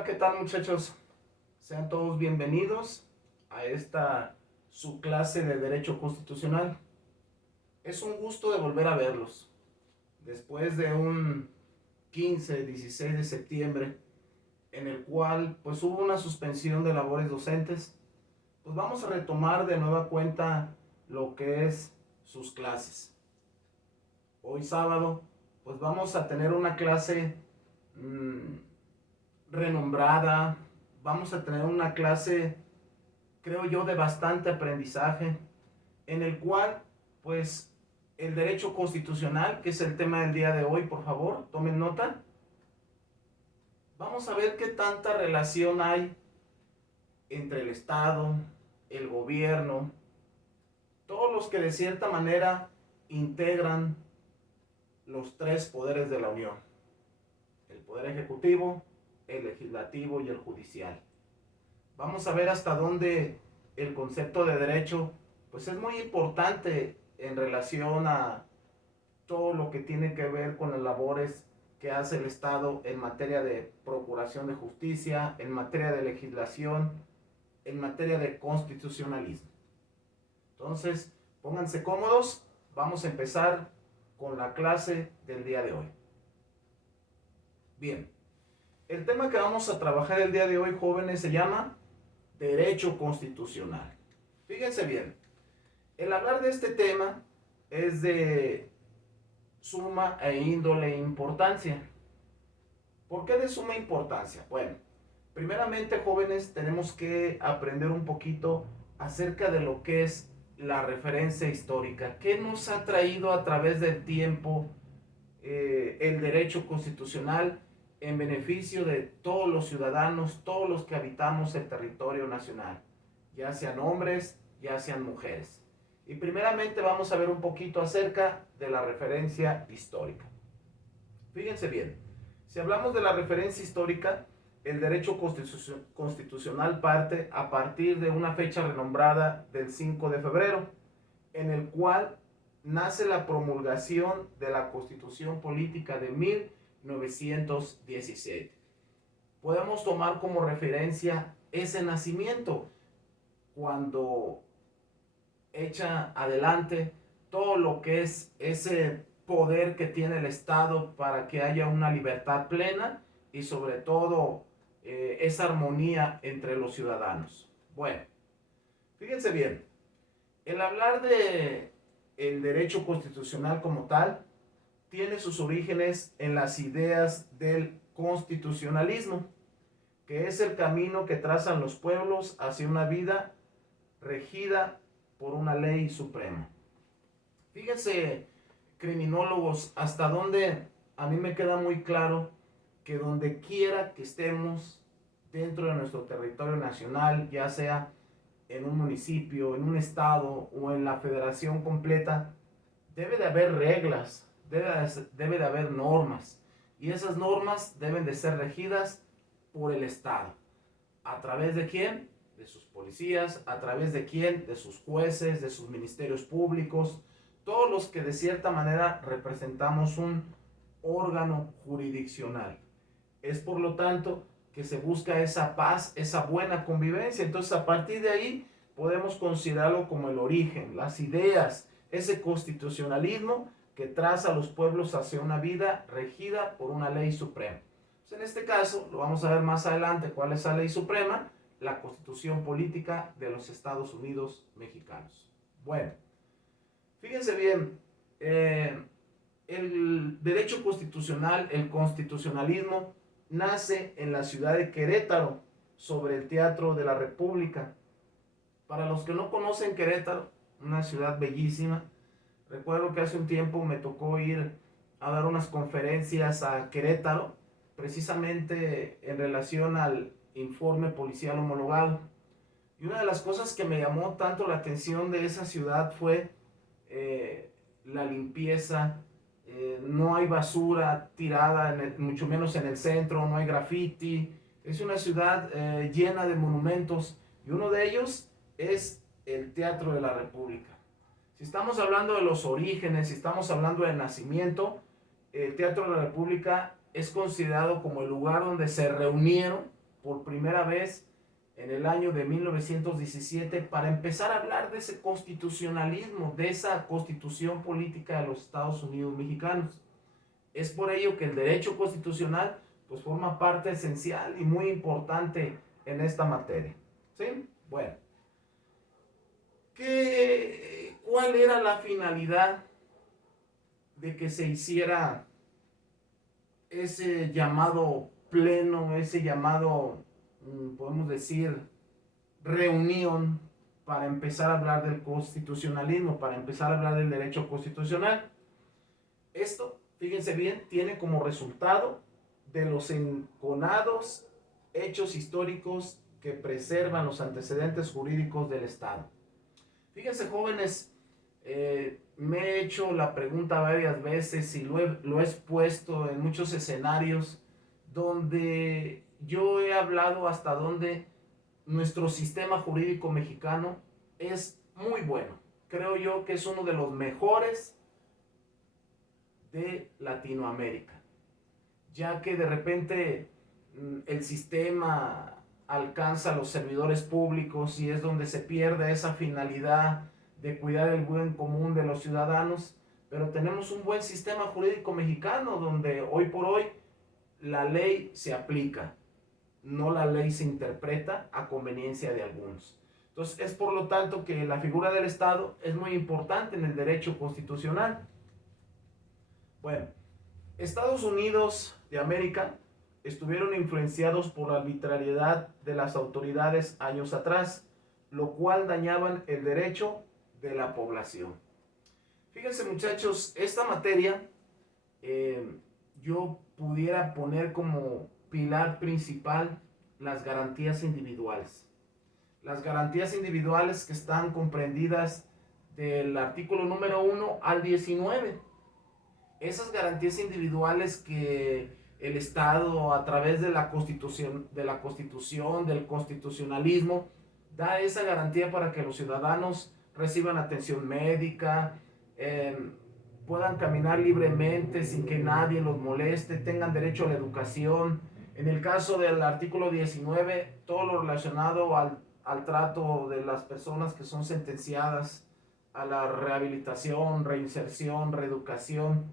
Hola, ¿qué tal muchachos? Sean todos bienvenidos a esta su clase de Derecho Constitucional. Es un gusto de volver a verlos. Después de un 15-16 de septiembre, en el cual pues hubo una suspensión de labores docentes, pues vamos a retomar de nueva cuenta lo que es sus clases. Hoy sábado, pues vamos a tener una clase renombrada, vamos a tener una clase, creo yo, de bastante aprendizaje, en el cual, pues, el derecho constitucional, que es el tema del día de hoy, por favor, tomen nota. Vamos a ver qué tanta relación hay entre el Estado, el gobierno, todos los que de cierta manera integran los tres poderes de la Unión: el poder ejecutivo, el legislativo y el judicial. Vamos a ver hasta dónde el concepto de derecho pues es muy importante en relación a todo lo que tiene que ver con las labores que hace el Estado en materia de procuración de justicia, en materia de legislación, en materia de constitucionalismo. Entonces, pónganse cómodos, vamos a empezar con la clase del día de hoy. Bien, el tema que vamos a trabajar el día de hoy, jóvenes, se llama Derecho Constitucional. Fíjense bien, el hablar de este tema es de suma e índole importancia. ¿Por qué de suma importancia? Bueno, primeramente, jóvenes, tenemos que aprender un poquito acerca de lo que es la referencia histórica. ¿Qué nos ha traído a través del tiempo el derecho constitucional en beneficio de todos los ciudadanos, todos los que habitamos el territorio nacional, ya sean hombres, ya sean mujeres? Y primeramente vamos a ver un poquito acerca de la referencia histórica. Fíjense bien, si hablamos de la referencia histórica, el derecho constitucional parte a partir de una fecha renombrada del 5 de febrero, en el cual nace la promulgación de la Constitución Política de 1917. Podemos tomar como referencia ese nacimiento cuando echa adelante todo lo que es ese poder que tiene el Estado para que haya una libertad plena y sobre todo esa armonía entre los ciudadanos. Bueno, fíjense bien, el hablar de el derecho constitucional como tal tiene sus orígenes en las ideas del constitucionalismo, que es el camino que trazan los pueblos hacia una vida regida por una ley suprema. Fíjense, criminólogos, hasta donde a mí me queda muy claro que donde quiera que estemos dentro de nuestro territorio nacional, ya sea en un municipio, en un estado o en la federación completa, debe de haber reglas, debe de haber normas, y esas normas deben de ser regidas por el Estado. ¿A través de quién? De sus policías. ¿A través de quién? De sus jueces, de sus ministerios públicos, todos los que de cierta manera representamos un órgano jurisdiccional. Es por lo tanto que se busca esa paz, esa buena convivencia. Entonces, a partir de ahí podemos considerarlo como el origen, las ideas, ese constitucionalismo que traza a los pueblos hacia una vida regida por una ley suprema. Pues en este caso, lo vamos a ver más adelante, cuál es esa ley suprema: la Constitución Política de los Estados Unidos Mexicanos. Bueno, fíjense bien, el derecho constitucional, el constitucionalismo, nace en la ciudad de Querétaro, sobre el Teatro de la República. Para los que no conocen Querétaro, una ciudad bellísima, recuerdo que hace un tiempo me tocó ir a dar unas conferencias a Querétaro, precisamente en relación al informe policial homologado. Y una de las cosas que me llamó tanto la atención de esa ciudad fue la limpieza. No hay basura tirada, mucho menos en el centro, no hay graffiti. Es una ciudad llena de monumentos, y uno de ellos es el Teatro de la República. Si estamos hablando de los orígenes, si estamos hablando del nacimiento, el Teatro de la República es considerado como el lugar donde se reunieron por primera vez en el año de 1917 para empezar a hablar de ese constitucionalismo, de esa constitución política de los Estados Unidos mexicanos. Es por ello que el derecho constitucional pues forma parte esencial y muy importante en esta materia. ¿Sí? Bueno, ¿cuál era la finalidad de que se hiciera ese llamado pleno, ese llamado, podemos decir, reunión para empezar a hablar del constitucionalismo, para empezar a hablar del derecho constitucional? Esto, fíjense bien, tiene como resultado de los enconados hechos históricos que preservan los antecedentes jurídicos del Estado. Fíjense, jóvenes, me he hecho la pregunta varias veces y lo he expuesto en muchos escenarios donde yo he hablado hasta donde nuestro sistema jurídico mexicano es muy bueno. Creo yo que es uno de los mejores de Latinoamérica, ya que de repente el sistema alcanza a los servidores públicos y es donde se pierde esa finalidad de cuidar el buen común de los ciudadanos, pero tenemos un buen sistema jurídico mexicano donde hoy por hoy la ley se aplica, no la ley se interpreta a conveniencia de algunos. Entonces es por lo tanto que la figura del Estado es muy importante en el derecho constitucional. Bueno, Estados Unidos de América estuvieron influenciados por la arbitrariedad de las autoridades años atrás, lo cual dañaban el derecho de la población. Fíjense, muchachos, esta materia yo pudiera poner como pilar principal las garantías individuales. Las garantías individuales que están comprendidas del artículo número 1 al 19. Esas garantías individuales que el Estado, a través de la Constitución, del constitucionalismo, da esa garantía para que los ciudadanos reciban atención médica, puedan caminar libremente sin que nadie los moleste, tengan derecho a la educación. En el caso del artículo 19, todo lo relacionado al trato de las personas que son sentenciadas, a la rehabilitación, reinserción, reeducación.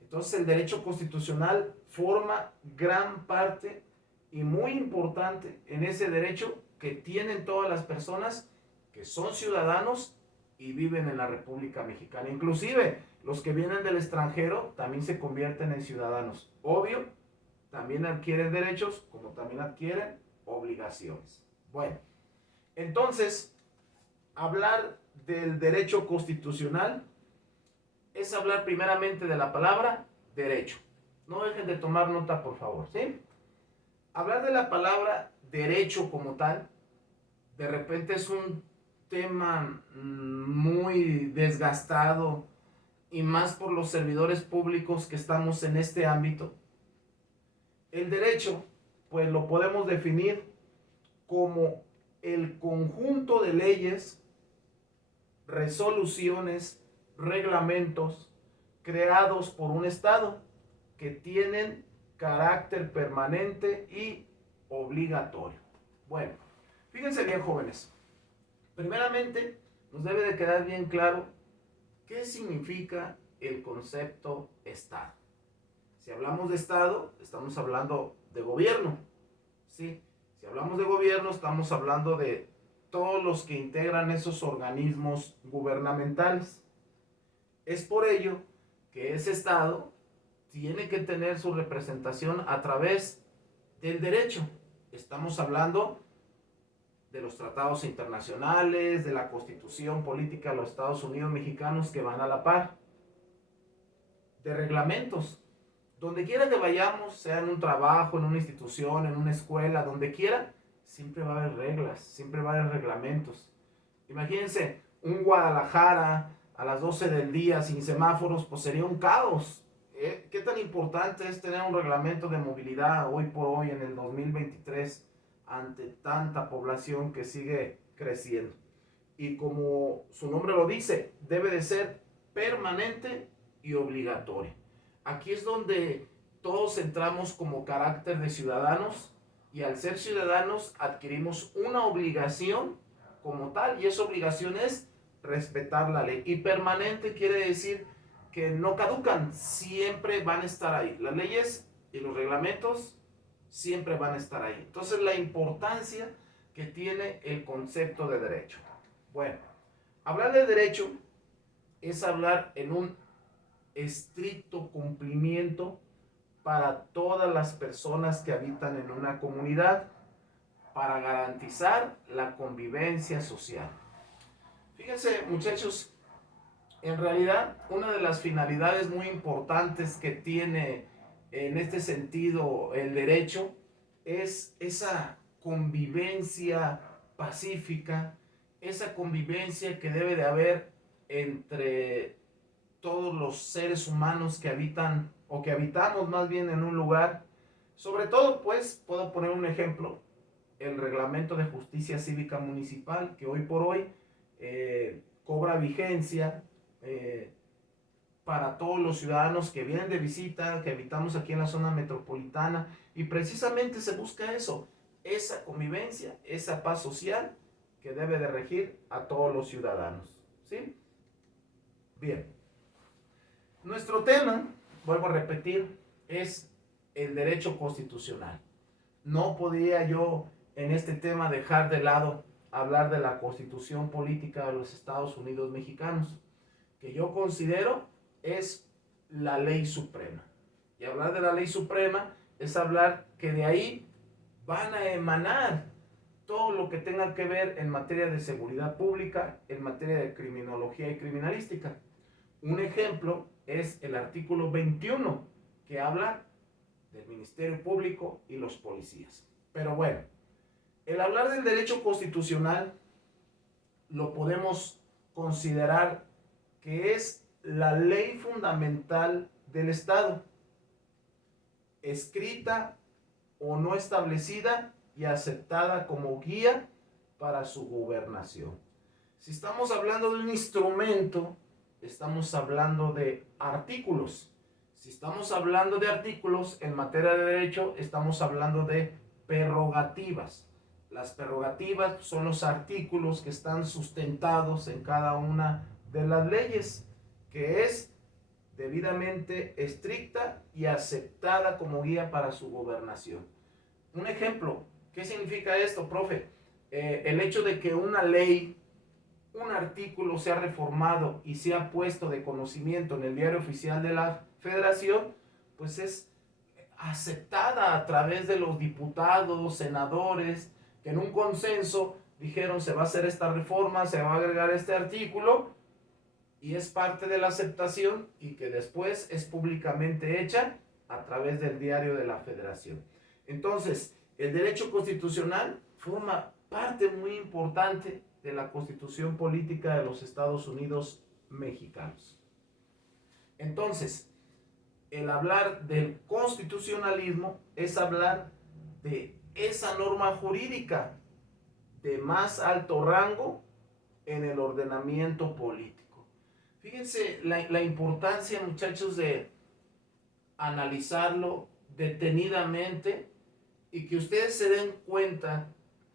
Entonces el derecho constitucional forma gran parte y muy importante en ese derecho que tienen todas las personas que son ciudadanos y viven en la República Mexicana. Inclusive los que vienen del extranjero también se convierten en ciudadanos. Obvio, también adquieren derechos como también adquieren obligaciones. Bueno, entonces, hablar del derecho constitucional es hablar primeramente de la palabra derecho. No dejen de tomar nota, por favor, ¿sí? Hablar de la palabra derecho como tal, de repente es un tema muy desgastado y más por los servidores públicos que estamos en este ámbito. El derecho, pues lo podemos definir como el conjunto de leyes, resoluciones, reglamentos creados por un Estado que tienen carácter permanente y obligatorio. Bueno, fíjense bien, jóvenes. Primeramente, nos debe de quedar bien claro qué significa el concepto Estado. Si hablamos de Estado, estamos hablando de gobierno, ¿sí? Si hablamos de gobierno, estamos hablando de todos los que integran esos organismos gubernamentales. Es por ello que ese Estado tiene que tener su representación a través del derecho. Estamos hablando de los tratados internacionales, de la Constitución política de los Estados Unidos mexicanos que van a la par, de reglamentos. Donde quiera que vayamos, sea en un trabajo, en una institución, en una escuela, donde quiera, siempre va a haber reglas, siempre va a haber reglamentos. Imagínense, un Guadalajara a las 12 del día sin semáforos, pues sería un caos. ¿Qué tan importante es tener un reglamento de movilidad hoy por hoy en el 2023 ante tanta población que sigue creciendo? Y como su nombre lo dice, debe de ser permanente y obligatorio. Aquí es donde todos entramos como carácter de ciudadanos Y al ser ciudadanos adquirimos una obligación como tal, y esa obligación es respetar la ley. Y permanente quiere decir que no caducan, siempre van a estar ahí. Las leyes y los reglamentos siempre van a estar ahí. Entonces la importancia que tiene el concepto de derecho. Bueno, hablar de derecho es hablar en un estricto cumplimiento para todas las personas que habitan en una comunidad, para garantizar la convivencia social. Fíjense, muchachos, en realidad una de las finalidades muy importantes que tiene en este sentido el derecho es esa convivencia pacífica, esa convivencia que debe de haber entre todos los seres humanos que habitan o que habitamos más bien en un lugar. Sobre todo, pues, puedo poner un ejemplo, el Reglamento de Justicia Cívica Municipal, que hoy por hoy cobra vigencia para todos los ciudadanos que vienen de visita, que habitamos aquí en la zona metropolitana, y precisamente se busca eso, esa convivencia, esa paz social que debe de regir a todos los ciudadanos. ¿Sí? Bien. Nuestro tema, vuelvo a repetir, es el derecho constitucional. No podía yo en este tema dejar de lado hablar de la Constitución Política de los Estados Unidos Mexicanos, que yo considero es la ley suprema. Y hablar de la ley suprema es hablar que de ahí van a emanar todo lo que tenga que ver en materia de seguridad pública, en materia de criminología y criminalística. Un ejemplo es el artículo 21, que habla del Ministerio Público y los policías. Pero bueno, el hablar del derecho constitucional lo podemos considerar que es la ley fundamental del Estado, escrita o no establecida y aceptada como guía para su gobernación. Si estamos hablando de un instrumento, estamos hablando de artículos. Si estamos hablando de artículos en materia de derecho, estamos hablando de prerrogativas. Las prerrogativas son los artículos que están sustentados en cada una de las leyes, que es debidamente estricta y aceptada como guía para su gobernación. Un ejemplo, ¿qué significa esto, profe? El hecho de que una ley, un artículo sea reformado y sea puesto de conocimiento en el Diario Oficial de la Federación, pues es aceptada a través de los diputados, senadores, que en un consenso dijeron se va a hacer esta reforma, se va a agregar este artículo, y es parte de la aceptación y que después es públicamente hecha a través del Diario de la Federación. Entonces, el derecho constitucional forma parte muy importante de la Constitución Política de los Estados Unidos Mexicanos. Entonces, el hablar del constitucionalismo es hablar de esa norma jurídica de más alto rango en el ordenamiento político. Fíjense la importancia, muchachos, de analizarlo detenidamente y que ustedes se den cuenta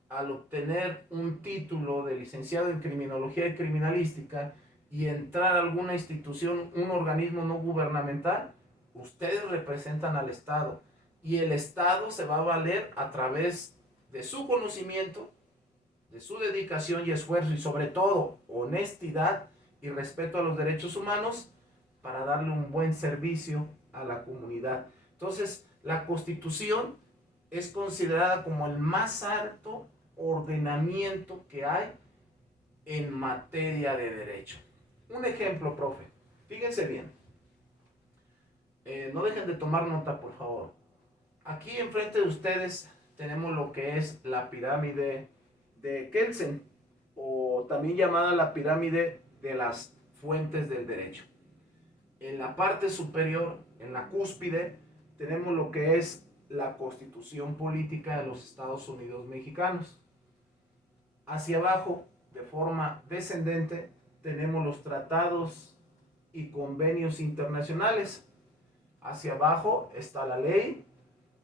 al obtener un título de licenciado en criminología y criminalística y entrar a alguna institución, un organismo no gubernamental, ustedes representan al Estado y el Estado se va a valer a través de su conocimiento, de su dedicación y esfuerzo y sobre todo honestidad y respeto a los derechos humanos para darle un buen servicio a la comunidad. Entonces, la Constitución es considerada como el más alto ordenamiento que hay en materia de derecho. Un ejemplo, profe. Fíjense bien. No dejen de tomar nota, por favor. Aquí enfrente de ustedes tenemos lo que es la pirámide de Kelsen, o también llamada la pirámide de las fuentes del derecho. En la parte superior, en la cúspide, tenemos lo que es la Constitución Política de los Estados Unidos Mexicanos. Hacia abajo, de forma descendente, tenemos los tratados y convenios internacionales. Hacia abajo está la ley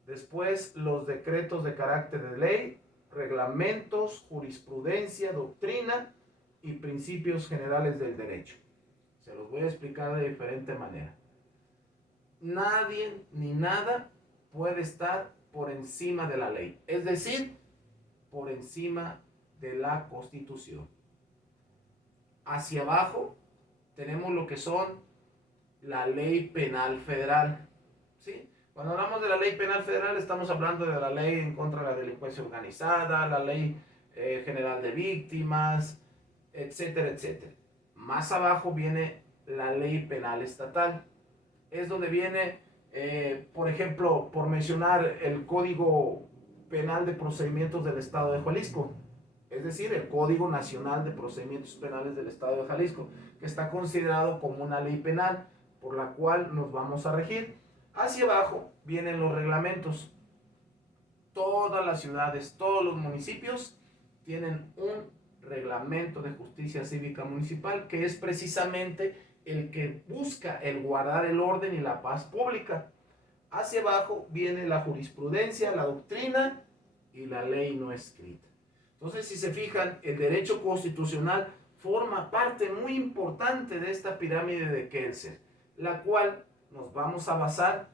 Después, los decretos de carácter de ley, reglamentos, jurisprudencia, doctrina y principios generales del derecho. Se los voy a explicar de diferente manera. Nadie ni nada puede estar por encima de la ley, es decir, por encima de la Constitución. Hacia abajo tenemos lo que son la ley penal federal, ¿sí? Cuando hablamos de la ley penal federal estamos hablando de la ley en contra de la delincuencia organizada, la ley general de víctimas, etcétera, etcétera. Más abajo viene la ley penal estatal. Es donde viene, por ejemplo, por mencionar el Código Penal de Procedimientos del Estado de Jalisco, es decir, el Código Nacional de Procedimientos Penales del Estado de Jalisco, que está considerado como una ley penal por la cual nos vamos a regir. Hacia abajo vienen los reglamentos. Todas las ciudades, todos los municipios tienen un reglamento de justicia cívica municipal que es precisamente el que busca el guardar el orden y la paz pública. Hacia abajo viene la jurisprudencia, la doctrina y la ley no escrita. Entonces, si se fijan, el derecho constitucional forma parte muy importante de esta pirámide de Kelsen, la cual nos vamos a basar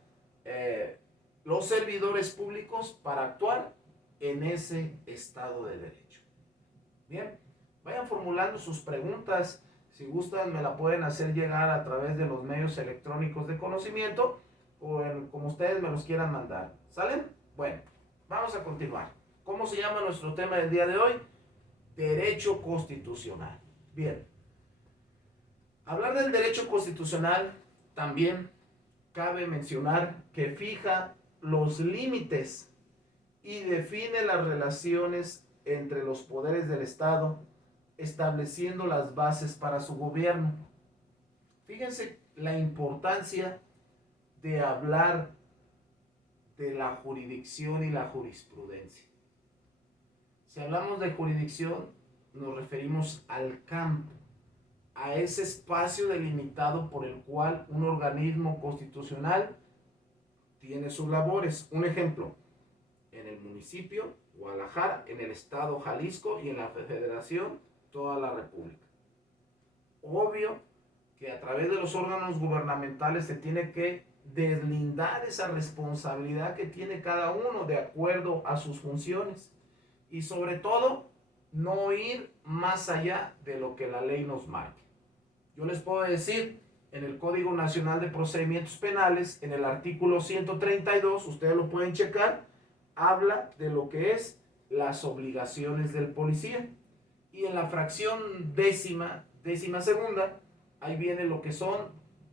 los servidores públicos para actuar en ese Estado de Derecho. Bien, vayan formulando sus preguntas. Si gustan, me la pueden hacer llegar a través de los medios electrónicos de conocimiento o como ustedes me los quieran mandar. ¿Salen? Bueno, vamos a continuar. ¿Cómo se llama nuestro tema del día de hoy? Derecho constitucional. Bien. Hablar del derecho constitucional también cabe mencionar que fija los límites y define las relaciones entre los poderes del Estado, estableciendo las bases para su gobierno. Fíjense la importancia de hablar de la jurisdicción y la jurisprudencia. Si hablamos de jurisdicción, nos referimos al campo, a ese espacio delimitado por el cual un organismo constitucional tiene sus labores. Un ejemplo, en el municipio Guadalajara, en el estado Jalisco y en la federación, toda la república. Obvio que a través de los órganos gubernamentales se tiene que deslindar esa responsabilidad que tiene cada uno de acuerdo a sus funciones y sobre todo no ir más allá de lo que la ley nos marque. Yo les puedo decir, en el Código Nacional de Procedimientos Penales, en el artículo 132, ustedes lo pueden checar, habla de lo que es las obligaciones del policía. Y en la fracción décima segunda, ahí viene lo que son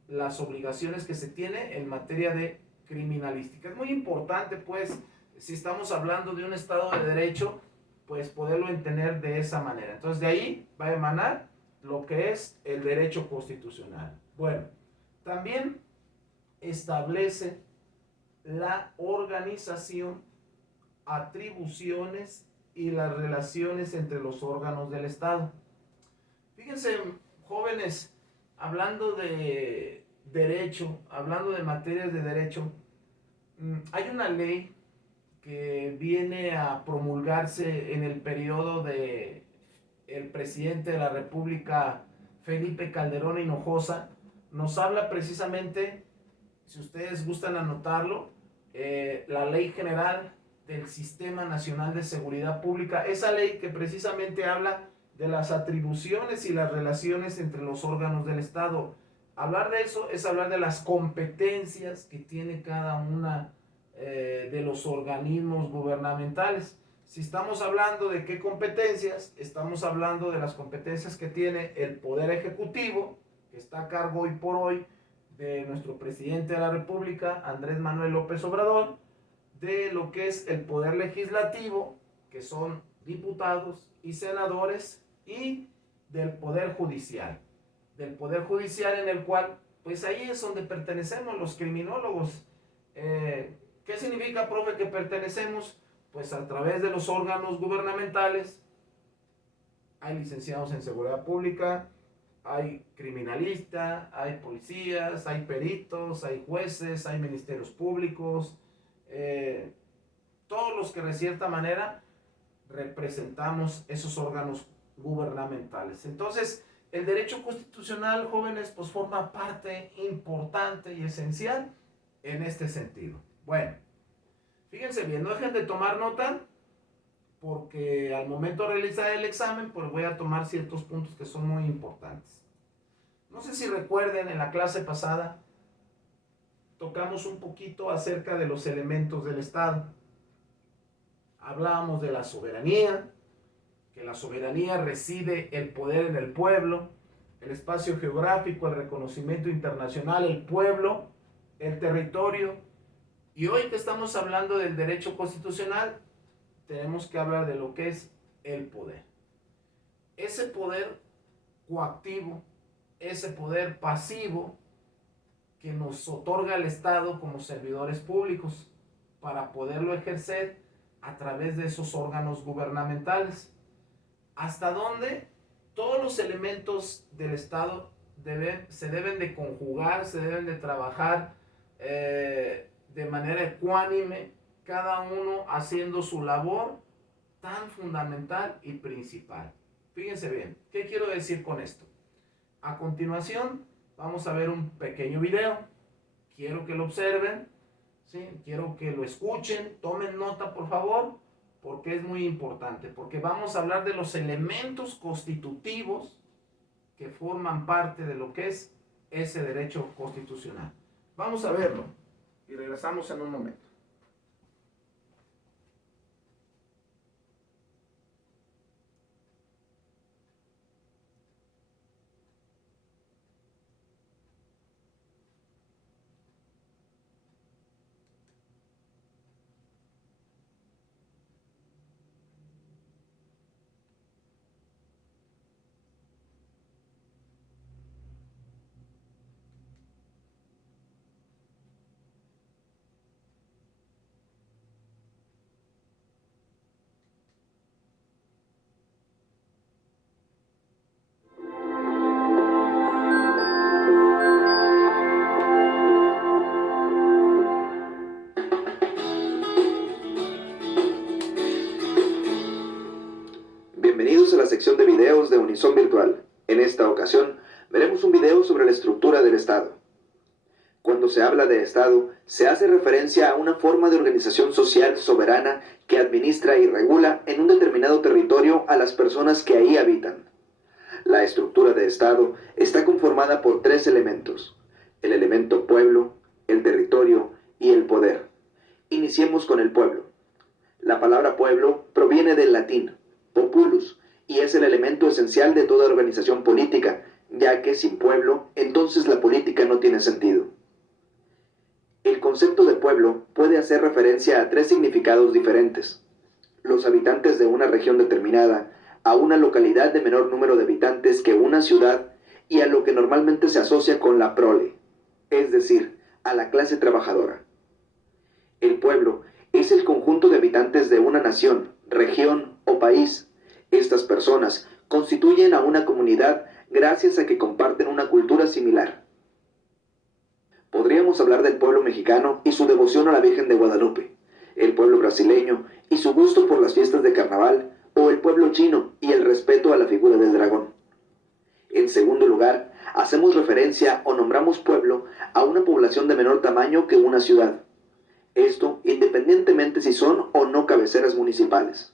las obligaciones que se tiene en materia de criminalística. Es muy importante, pues, si estamos hablando de un Estado de Derecho, pues poderlo entender de esa manera. Entonces, de ahí va a emanar lo que es el derecho constitucional. Bueno, también establece la organización, atribuciones y las relaciones entre los órganos del Estado. Fíjense, jóvenes, hablando de derecho, hablando de materias de derecho, hay una ley que viene a promulgarse en el periodo de el presidente de la República, Felipe Calderón Hinojosa. Nos habla precisamente, si ustedes gustan anotarlo, la Ley General del Sistema Nacional de Seguridad Pública, esa ley que precisamente habla de las atribuciones y las relaciones entre los órganos del Estado. Hablar de eso es hablar de las competencias que tiene cada una de los organismos gubernamentales. Si estamos hablando de qué competencias, estamos hablando de las competencias que tiene el Poder Ejecutivo, que está a cargo hoy por hoy de nuestro presidente de la República, Andrés Manuel López Obrador, de lo que es el Poder Legislativo, que son diputados y senadores, y del Poder Judicial. Del Poder Judicial en el cual, pues ahí es donde pertenecemos los criminólogos. ¿Qué significa, profe, que pertenecemos? Pues a través de los órganos gubernamentales hay licenciados en seguridad pública, hay criminalistas, hay policías, hay peritos, hay jueces, hay ministerios públicos, eh, todos los que de cierta manera representamos esos órganos gubernamentales. Entonces, el derecho constitucional, jóvenes, pues forma parte importante y esencial en este sentido. Bueno, fíjense bien, no dejen de tomar nota, porque al momento de realizar el examen, pues voy a tomar ciertos puntos que son muy importantes. No sé si recuerden, en la clase pasada tocamos un poquito acerca de los elementos del Estado. Hablábamos de la soberanía, que la soberanía reside el poder en el pueblo, el espacio geográfico, el reconocimiento internacional, el pueblo, el territorio. Y hoy que estamos hablando del derecho constitucional, tenemos que hablar de lo que es el poder. Ese poder coactivo, ese poder pasivo que nos otorga el Estado como servidores públicos para poderlo ejercer a través de esos órganos gubernamentales. Hasta donde todos los elementos del Estado se deben de conjugar, se deben de trabajar de manera ecuánime, cada uno haciendo su labor tan fundamental y principal. Fíjense bien, ¿qué quiero decir con esto? A continuación vamos a ver un pequeño video. Quiero que lo observen, ¿sí? Quiero que lo escuchen, tomen nota por favor, porque es muy importante, porque vamos a hablar de los elementos constitutivos que forman parte de lo que es ese derecho constitucional. Vamos a verlo y regresamos en un momento. Bienvenidos a la sección de videos de Unison Virtual. En esta ocasión, veremos un video sobre la estructura del Estado. Cuando se habla de Estado, se hace referencia a una forma de organización social soberana que administra y regula en un determinado territorio a las personas que ahí habitan. La estructura de Estado está conformada por tres elementos: el elemento pueblo, el territorio y el poder. Iniciemos con el pueblo. La palabra pueblo proviene del latín populus, y es el elemento esencial de toda organización política, ya que sin pueblo, entonces la política no tiene sentido. El concepto de pueblo puede hacer referencia a tres significados diferentes: los habitantes de una región determinada, a una localidad de menor número de habitantes que una ciudad, y a lo que normalmente se asocia con la prole, es decir, a la clase trabajadora. El pueblo es el conjunto de habitantes de una nación, región o país. Estas personas constituyen a una comunidad gracias a que comparten una cultura similar. Podríamos hablar del pueblo mexicano y su devoción a la Virgen de Guadalupe, el pueblo brasileño y su gusto por las fiestas de carnaval, o el pueblo chino y el respeto a la figura del dragón. En segundo lugar, hacemos referencia o nombramos pueblo a una población de menor tamaño que una ciudad. Esto independientemente si son o no cabeceras municipales.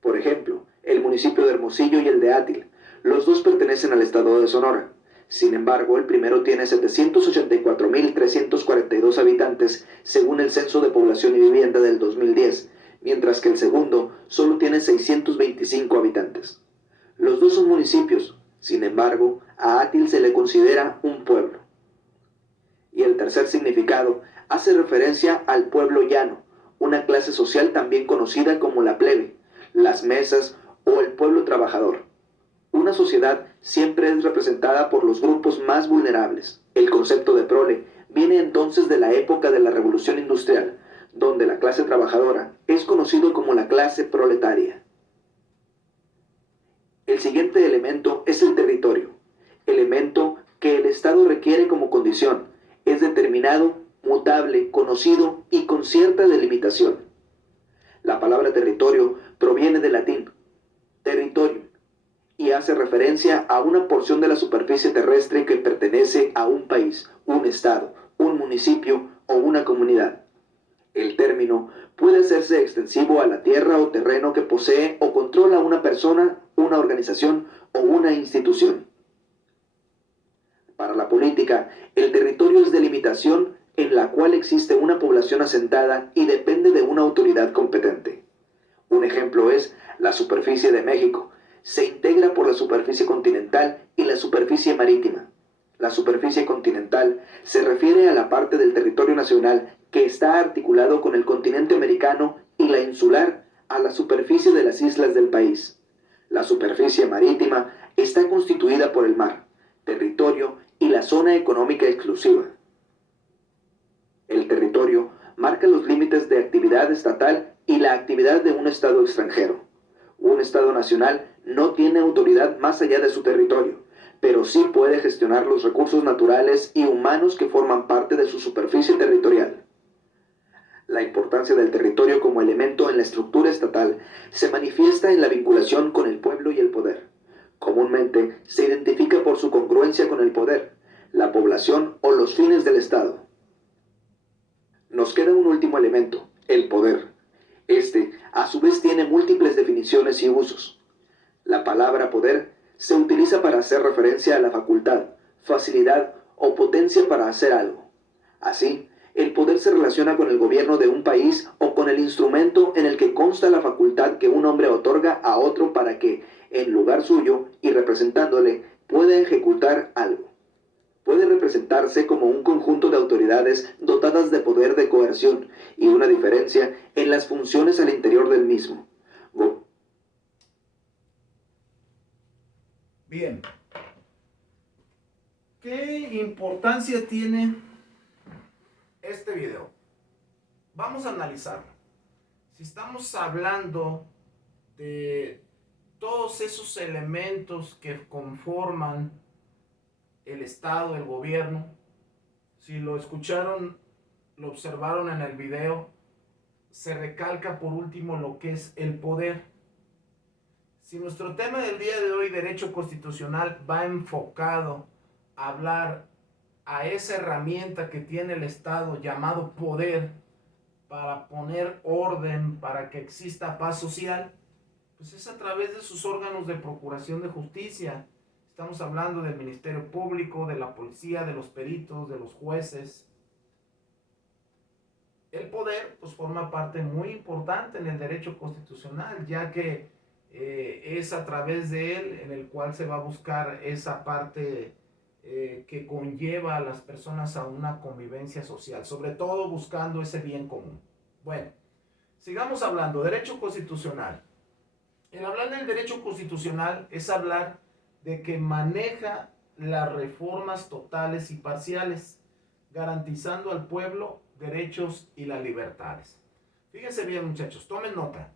Por ejemplo, el municipio de Hermosillo y el de Átil, los dos pertenecen al estado de Sonora. Sin embargo, el primero tiene 784.342 habitantes según el Censo de Población y Vivienda del 2010, mientras que el segundo solo tiene 625 habitantes. Los dos son municipios, sin embargo, a Átil se le considera un pueblo. Y el tercer significado hace referencia al pueblo llano, una clase social también conocida como la plebe, las mesas o el pueblo trabajador. Una sociedad siempre es representada por los grupos más vulnerables. El concepto de prole viene entonces de la época de la Revolución Industrial, donde la clase trabajadora es conocido como la clase proletaria. El siguiente elemento es el territorio, elemento que el Estado requiere como condición. Es determinado mutable, conocido y con cierta delimitación. La palabra territorio proviene del latín territorium y hace referencia a una porción de la superficie terrestre que pertenece a un país, un estado, un municipio o una comunidad. El término puede hacerse extensivo a la tierra o terreno que posee o controla una persona, una organización o una institución. Para la política, el territorio es delimitación en la cual existe una población asentada y depende de una autoridad competente. Un ejemplo es la superficie de México. Se integra por la superficie continental y la superficie marítima. La superficie continental se refiere a la parte del territorio nacional que está articulado con el continente americano y la insular a la superficie de las islas del país. La superficie marítima está constituida por el mar, territorio y la zona económica exclusiva. El territorio marca los límites de actividad estatal y la actividad de un estado extranjero. Un estado nacional no tiene autoridad más allá de su territorio, pero sí puede gestionar los recursos naturales y humanos que forman parte de su superficie territorial. La importancia del territorio como elemento en la estructura estatal se manifiesta en la vinculación con el pueblo y el poder. Comúnmente se identifica por su congruencia con el poder, la población o los fines del Estado. Nos queda un último elemento, el poder. Este, a su vez, tiene múltiples definiciones y usos. La palabra poder se utiliza para hacer referencia a la facultad, facilidad o potencia para hacer algo. Así, el poder se relaciona con el gobierno de un país o con el instrumento en el que consta la facultad que un hombre otorga a otro para que, en lugar suyo y representándole, pueda ejecutar algo. Puede representarse como un conjunto de autoridades dotadas de poder de coerción y una diferencia en las funciones al interior del mismo. Bien. ¿Qué importancia tiene este video? Vamos a analizarlo. Si estamos hablando de todos esos elementos que conforman el Estado, el gobierno, si lo escucharon, lo observaron en el video, se recalca por último lo que es el poder. Si nuestro tema del día de hoy, derecho constitucional, va enfocado a hablar a esa herramienta que tiene el Estado llamado poder para poner orden, para que exista paz social, pues es a través de sus órganos de procuración de justicia. Estamos hablando del Ministerio Público, de la policía, de los peritos, de los jueces. El poder pues forma parte muy importante en el derecho constitucional, ya que es a través de él en el cual se va a buscar esa parte que conlleva a las personas a una convivencia social, sobre todo buscando ese bien común. Bueno, sigamos hablando. Derecho constitucional. El hablar del derecho constitucional es hablar de que maneja las reformas totales y parciales, garantizando al pueblo derechos y las libertades. Fíjense bien, muchachos, tomen nota.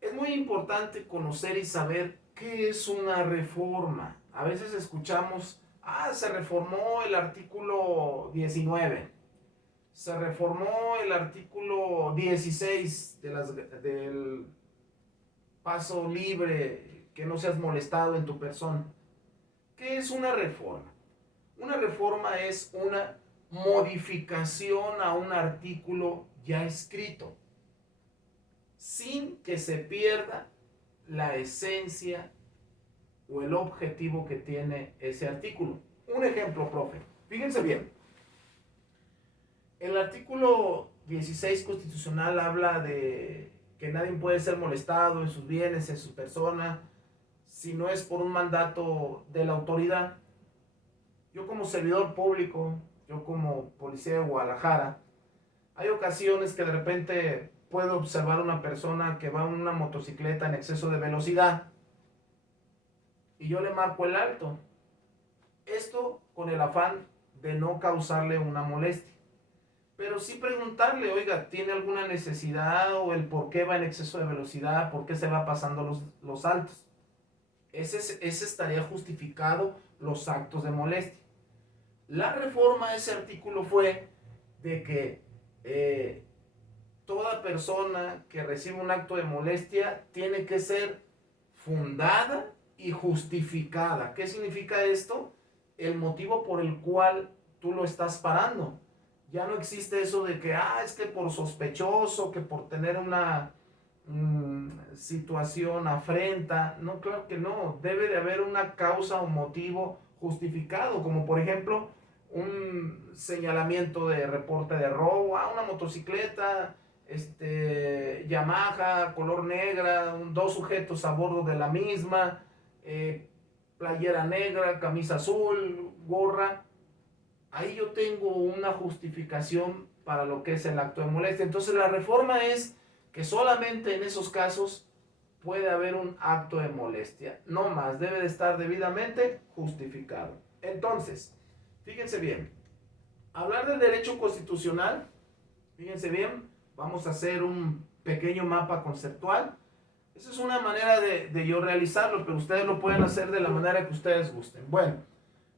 Es muy importante conocer y saber qué es una reforma. A veces escuchamos, se reformó el artículo 19, se reformó el artículo 16 del paso libre, que no seas molestado en tu persona. ¿Qué es una reforma? Una reforma es una modificación a un artículo ya escrito, sin que se pierda la esencia o el objetivo que tiene ese artículo. Un ejemplo, profe. Fíjense bien. El artículo 16 constitucional habla de que nadie puede ser molestado en sus bienes, en su persona, si no es por un mandato de la autoridad. Yo como servidor público, yo como policía de Guadalajara, hay ocasiones que de repente puedo observar a una persona que va en una motocicleta en exceso de velocidad y yo le marco el alto. Esto con el afán de no causarle una molestia. Pero sí preguntarle, oiga, ¿tiene alguna necesidad o el por qué va en exceso de velocidad? ¿Por qué se va pasando los altos? Ese estaría justificado los actos de molestia. La reforma de ese artículo fue de que toda persona que recibe un acto de molestia tiene que ser fundada y justificada. ¿Qué significa esto? El motivo por el cual tú lo estás parando. Ya no existe eso de que, es que por sospechoso, que por tener una situación afrenta. No, claro que no. Debe de haber una causa o motivo justificado, como por ejemplo un señalamiento de reporte de robo, una motocicleta, Yamaha, color negra, dos sujetos a bordo de la misma, playera negra, camisa azul, gorra. Ahí yo tengo una justificación para lo que es el acto de molestia. Entonces la reforma es que solamente en esos casos puede haber un acto de molestia. No más, debe de estar debidamente justificado. Entonces, fíjense bien, hablar del derecho constitucional, fíjense bien, vamos a hacer un pequeño mapa conceptual. Esa es una manera de yo realizarlo, pero ustedes lo pueden hacer de la manera que ustedes gusten. Bueno,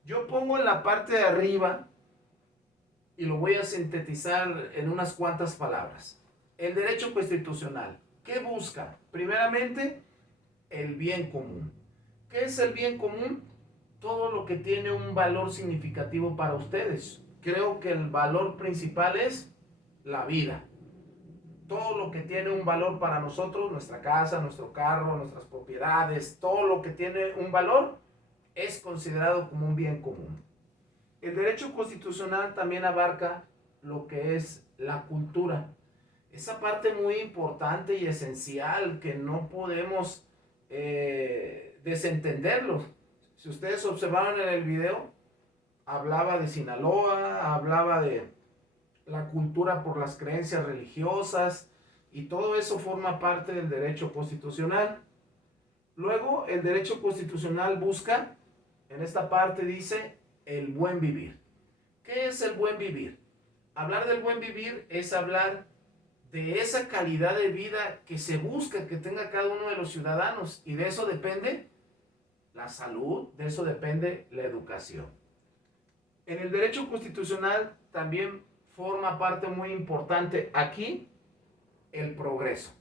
yo pongo en la parte de arriba y lo voy a sintetizar en unas cuantas palabras. El derecho constitucional, ¿qué busca? Primeramente, el bien común. ¿Qué es el bien común? Todo lo que tiene un valor significativo para ustedes. Creo que el valor principal es la vida. Todo lo que tiene un valor para nosotros, nuestra casa, nuestro carro, nuestras propiedades, todo lo que tiene un valor es considerado como un bien común. El derecho constitucional también abarca lo que es la cultura. Esa parte muy importante y esencial que no podemos desentenderlo. Si ustedes observaron en el video, hablaba de Sinaloa, hablaba de la cultura por las creencias religiosas, y todo eso forma parte del derecho constitucional. Luego, el derecho constitucional busca, en esta parte dice, el buen vivir. ¿Qué es el buen vivir? Hablar del buen vivir es hablar de esa calidad de vida que se busca que tenga cada uno de los ciudadanos, y de eso depende la salud, de eso depende la educación. En el derecho constitucional también forma parte muy importante aquí el progreso.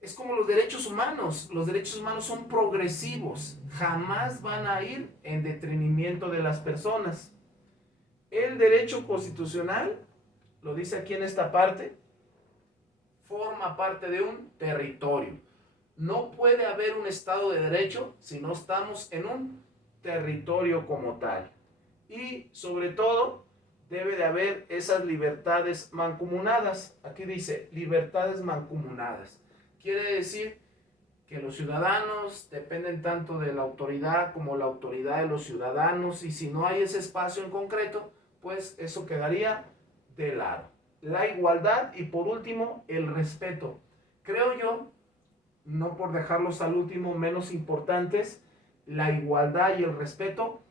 Es como los derechos humanos son progresivos, jamás van a ir en detrimento de las personas. El derecho constitucional, lo dice aquí en esta parte, forma parte de un territorio. No puede haber un Estado de Derecho si no estamos en un territorio como tal. Y sobre todo, debe de haber esas libertades mancomunadas. Aquí dice, libertades mancomunadas. Quiere decir que los ciudadanos dependen tanto de la autoridad como la autoridad de los ciudadanos, y si no hay ese espacio en concreto, pues eso quedaría de lado. La igualdad y por último, el respeto. Creo yo, no por dejarlos al último menos importantes, la igualdad y el respeto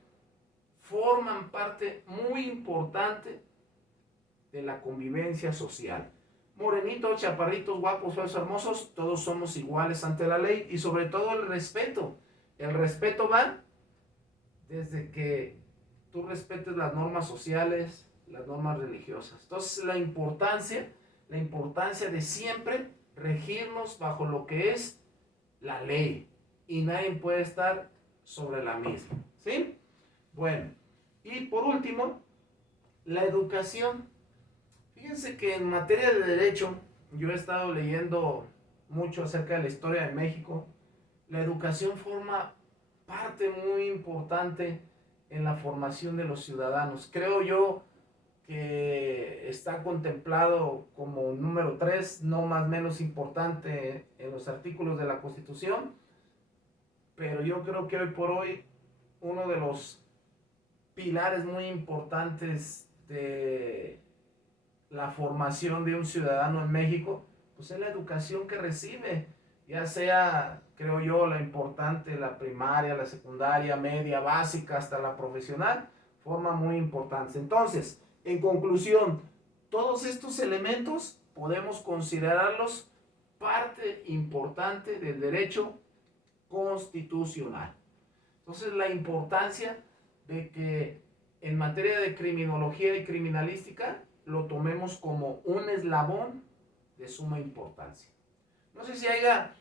forman parte muy importante de la convivencia social. Morenitos, chaparritos, guapos, feos, hermosos, todos somos iguales ante la ley, y sobre todo el respeto. El respeto va desde que tú respetes las normas sociales, las normas religiosas. Entonces la importancia de siempre regirnos bajo lo que es la ley, y nadie puede estar sobre la misma, ¿sí? Bueno, y por último, la educación. Fíjense que en materia de derecho, yo he estado leyendo mucho acerca de la historia de México. La educación forma parte muy importante en la formación de los ciudadanos. Creo yo que está contemplado como número 3, no más menos importante en los artículos de la Constitución, pero yo creo que hoy por hoy uno de los pilares muy importantes de la formación de un ciudadano en México, pues es la educación que recibe, ya sea, creo yo, la importante, la primaria, la secundaria, media, básica, hasta la profesional, forma muy importante. Entonces, en conclusión, todos estos elementos podemos considerarlos parte importante del derecho constitucional. Entonces, la importancia de que en materia de criminología y criminalística lo tomemos como un eslabón de suma importancia. No sé si haya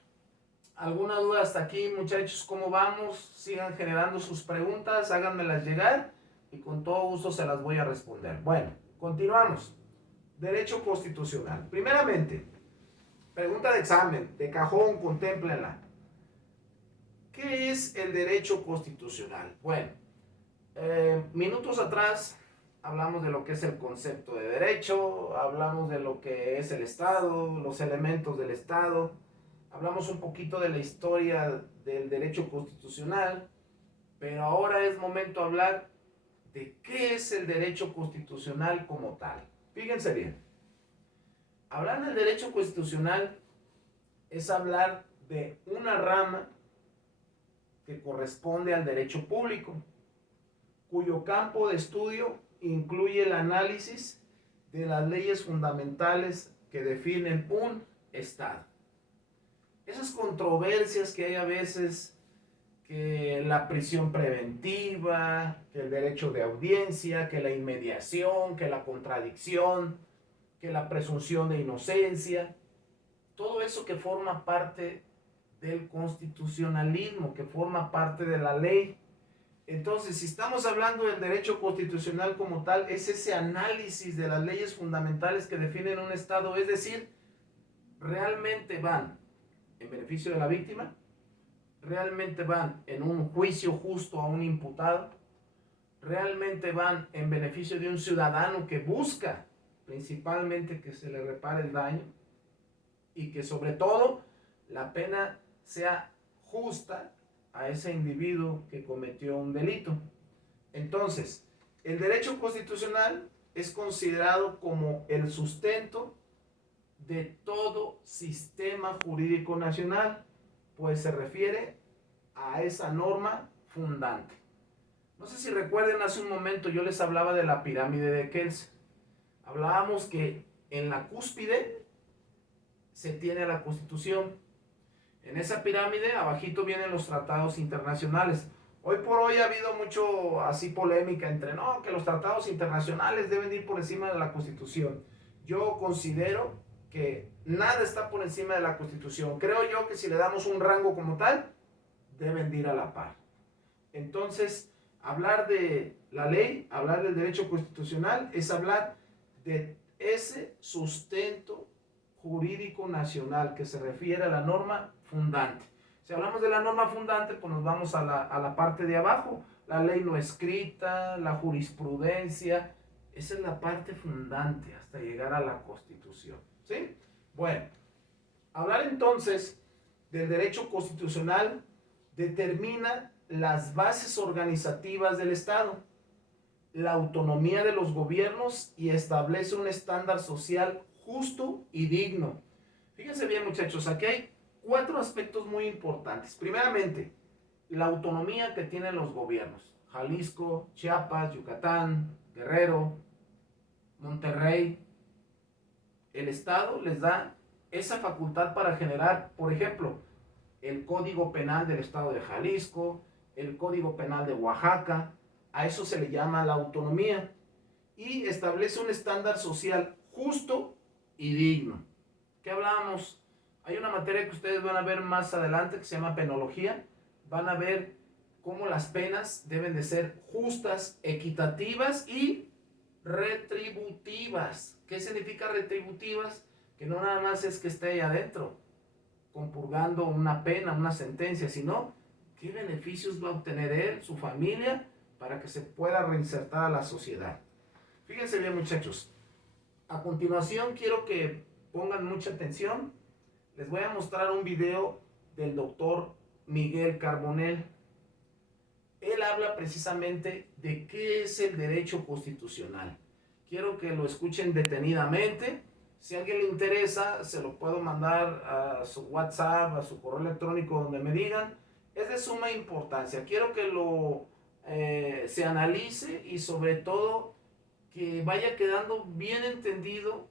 alguna duda hasta aquí, muchachos. ¿Cómo vamos? Sigan generando sus preguntas, háganmelas llegar y con todo gusto se las voy a responder. Bueno, continuamos. Derecho constitucional. Primeramente, pregunta de examen, de cajón, contémplenla. ¿Qué es el derecho constitucional? Bueno, minutos atrás hablamos de lo que es el concepto de derecho, hablamos de lo que es el Estado, los elementos del Estado, hablamos un poquito de la historia del derecho constitucional, pero ahora es momento de hablar de qué es el derecho constitucional como tal. Fíjense bien, hablar del derecho constitucional es hablar de una rama que corresponde al derecho público, cuyo campo de estudio incluye el análisis de las leyes fundamentales que definen un Estado. Esas controversias que hay a veces, que la prisión preventiva, que el derecho de audiencia, que la inmediación, que la contradicción, que la presunción de inocencia, todo eso que forma parte del constitucionalismo, que forma parte de la ley. Entonces, si estamos hablando del derecho constitucional como tal, es ese análisis de las leyes fundamentales que definen un Estado, es decir, realmente van en beneficio de la víctima, realmente van en un juicio justo a un imputado, realmente van en beneficio de un ciudadano que busca principalmente que se le repare el daño y que sobre todo la pena sea justa a ese individuo que cometió un delito. Entonces, el derecho constitucional es considerado como el sustento de todo sistema jurídico nacional, pues se refiere a esa norma fundante. No sé si recuerden, hace un momento yo les hablaba de la pirámide de Kelsen. Hablábamos que en la cúspide se tiene la Constitución. En esa pirámide, abajito vienen los tratados internacionales. Hoy por hoy ha habido mucho así polémica entre, no, que los tratados internacionales deben ir por encima de la Constitución. Yo considero que nada está por encima de la Constitución. Creo yo que si le damos un rango como tal, deben ir a la par. Entonces, hablar de la ley, hablar del derecho constitucional, es hablar de ese sustento jurídico nacional que se refiere a la norma fundante. Si hablamos de la norma fundante, pues nos vamos a la parte de abajo, la ley no escrita, la jurisprudencia, esa es la parte fundante hasta llegar a la Constitución, ¿sí? Bueno, hablar entonces del derecho constitucional determina las bases organizativas del Estado, la autonomía de los gobiernos y establece un estándar social justo y digno. Fíjense bien, muchachos, aquí hay 4 aspectos muy importantes. Primeramente, la autonomía que tienen los gobiernos. Jalisco, Chiapas, Yucatán, Guerrero, Monterrey. El Estado les da esa facultad para generar, por ejemplo, el Código Penal del Estado de Jalisco, el Código Penal de Oaxaca. A eso se le llama la autonomía. Y establece un estándar social justo y digno. ¿Qué hablábamos? Hay una materia que ustedes van a ver más adelante que se llama penología. Van a ver cómo las penas deben de ser justas, equitativas y retributivas. ¿Qué significa retributivas? Que no nada más es que esté ahí adentro compurgando una pena, una sentencia, sino qué beneficios va a obtener él, su familia, para que se pueda reinsertar a la sociedad. Fíjense bien, muchachos. A continuación quiero que pongan mucha atención. Les voy a mostrar un video del doctor Miguel Carbonell. Él habla precisamente de qué es el derecho constitucional. Quiero que lo escuchen detenidamente. Si a alguien le interesa, se lo puedo mandar a su WhatsApp, a su correo electrónico, donde me digan. Es de suma importancia. Quiero que se analice y sobre todo que vaya quedando bien entendido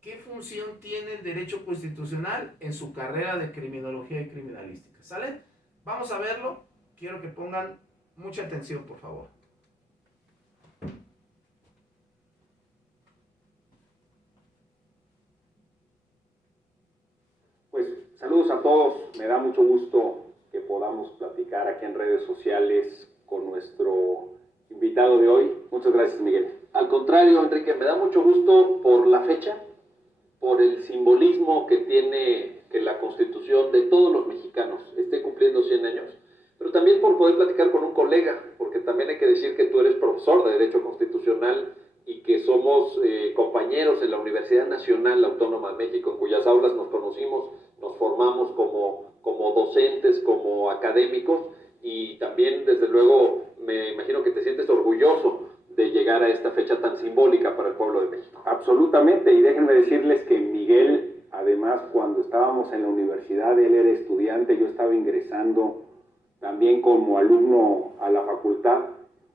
qué función tiene el derecho constitucional en su carrera de criminología y criminalística. ¿Sale? Vamos a verlo. Quiero que pongan mucha atención, por favor. Saludos a todos, me da mucho gusto que podamos platicar aquí en redes sociales con nuestro invitado de hoy. Muchas gracias, Miguel. Al contrario, Enrique, me da mucho gusto por la fecha, por el simbolismo que tiene que la Constitución de todos los mexicanos esté cumpliendo 100 años, pero también por poder platicar con un colega, porque también hay que decir que tú eres profesor de Derecho Constitucional y que somos compañeros en la Universidad Nacional Autónoma de México, en cuyas aulas nos conocimos, nos formamos como docentes, como académicos, y también, desde luego, me imagino que te sientes orgulloso de llegar a esta fecha tan simbólica para el pueblo de México. Absolutamente, y déjenme decirles que Miguel, además, cuando estábamos en la universidad, él era estudiante, yo estaba ingresando también como alumno a la facultad.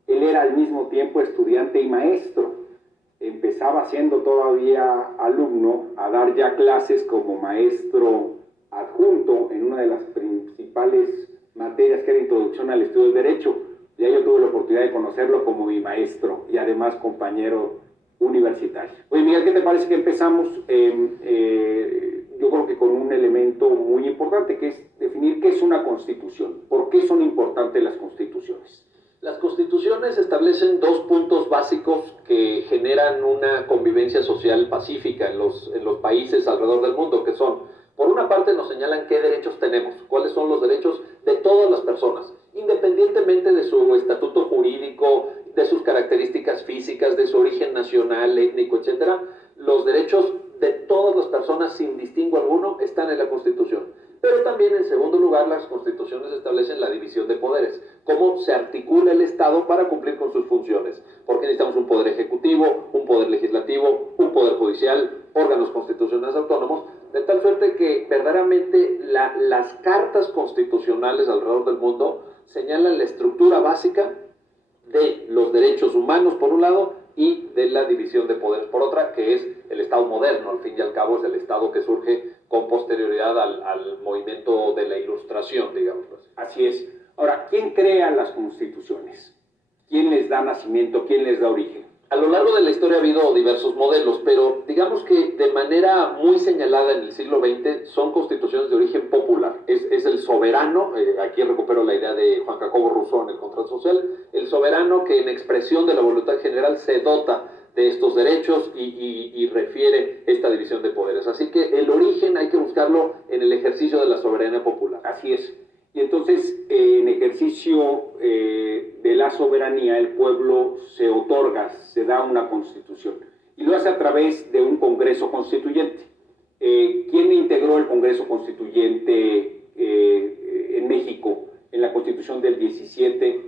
Él era al mismo tiempo estudiante y maestro. Empezaba siendo todavía alumno a dar ya clases como maestro adjunto en una de las principales materias que era Introducción al Estudio del Derecho. Ya yo tuve la oportunidad de conocerlo como mi maestro y además compañero universitario. Oye, Miguel, ¿qué te parece que empezamos? Yo creo que con un elemento muy importante, que es definir qué es una constitución. ¿Por qué son importantes las constituciones? Las constituciones establecen dos puntos básicos que generan una convivencia social pacífica en los países alrededor del mundo, que son, por una parte, nos señalan qué derechos tenemos, cuáles son los derechos de todas las personas, independientemente de su estatuto jurídico, de sus características físicas, de su origen nacional, étnico, etc. Los derechos de todas las personas, sin distingo alguno, están en la Constitución. Pero también, en segundo lugar, las constituciones establecen la división de poderes, cómo se articula el Estado para cumplir con sus funciones, porque necesitamos un poder ejecutivo, un poder legislativo, un poder judicial, órganos constitucionales autónomos, de tal suerte que verdaderamente las cartas constitucionales alrededor del mundo señalan la estructura básica de los derechos humanos por un lado y de la división de poderes por otra, que es el Estado moderno. Al fin y al cabo es el Estado que surge con posterioridad al movimiento de la Ilustración, digamos. Así es. Ahora, ¿quién crea las constituciones? ¿Quién les da nacimiento? ¿Quién les da origen? A lo largo de la historia ha habido diversos modelos, pero digamos que de manera muy señalada en el siglo XX son constituciones de origen popular. Es el soberano, aquí recupero la idea de Juan Jacobo Rousseau en el Contrato Social, el soberano que en expresión de la voluntad general se dota de estos derechos y refiere esta división de poderes. Así que el origen hay que buscarlo en el ejercicio de la soberanía popular. Así es. Y entonces, en ejercicio de la soberanía, el pueblo se otorga, se da una constitución. Y lo hace a través de un Congreso Constituyente. ¿Quién integró el Congreso Constituyente en México en la Constitución del 17?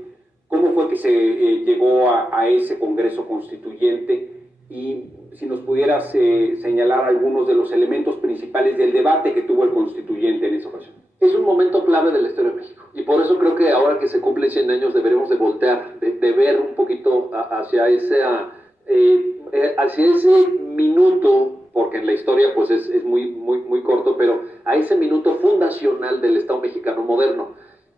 ¿Cómo fue que se llegó a ese Congreso Constituyente? Y si nos pudieras señalar algunos de los elementos principales del debate que tuvo el constituyente en esa ocasión. Es un momento clave de la historia de México, y por eso creo que ahora que se cumplen 100 años deberemos de voltear, de ver un poquito hacia ese minuto, porque en la historia pues es muy corto, pero a ese minuto fundacional del Estado mexicano moderno.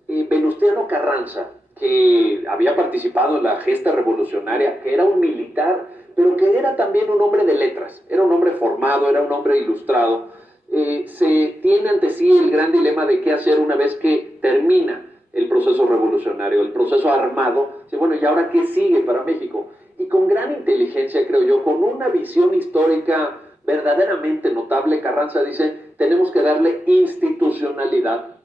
Venustiano Carranza, que había participado en la gesta revolucionaria, que era un militar, pero que era también un hombre de letras, era un hombre formado, era un hombre ilustrado. Se tiene ante sí el gran dilema de qué hacer una vez que termina el proceso revolucionario, el proceso armado. Dice, bueno, ¿y ahora qué sigue para México? Y con gran inteligencia, creo yo, con una visión histórica verdaderamente notable, Carranza dice, tenemos que darle institucionalidad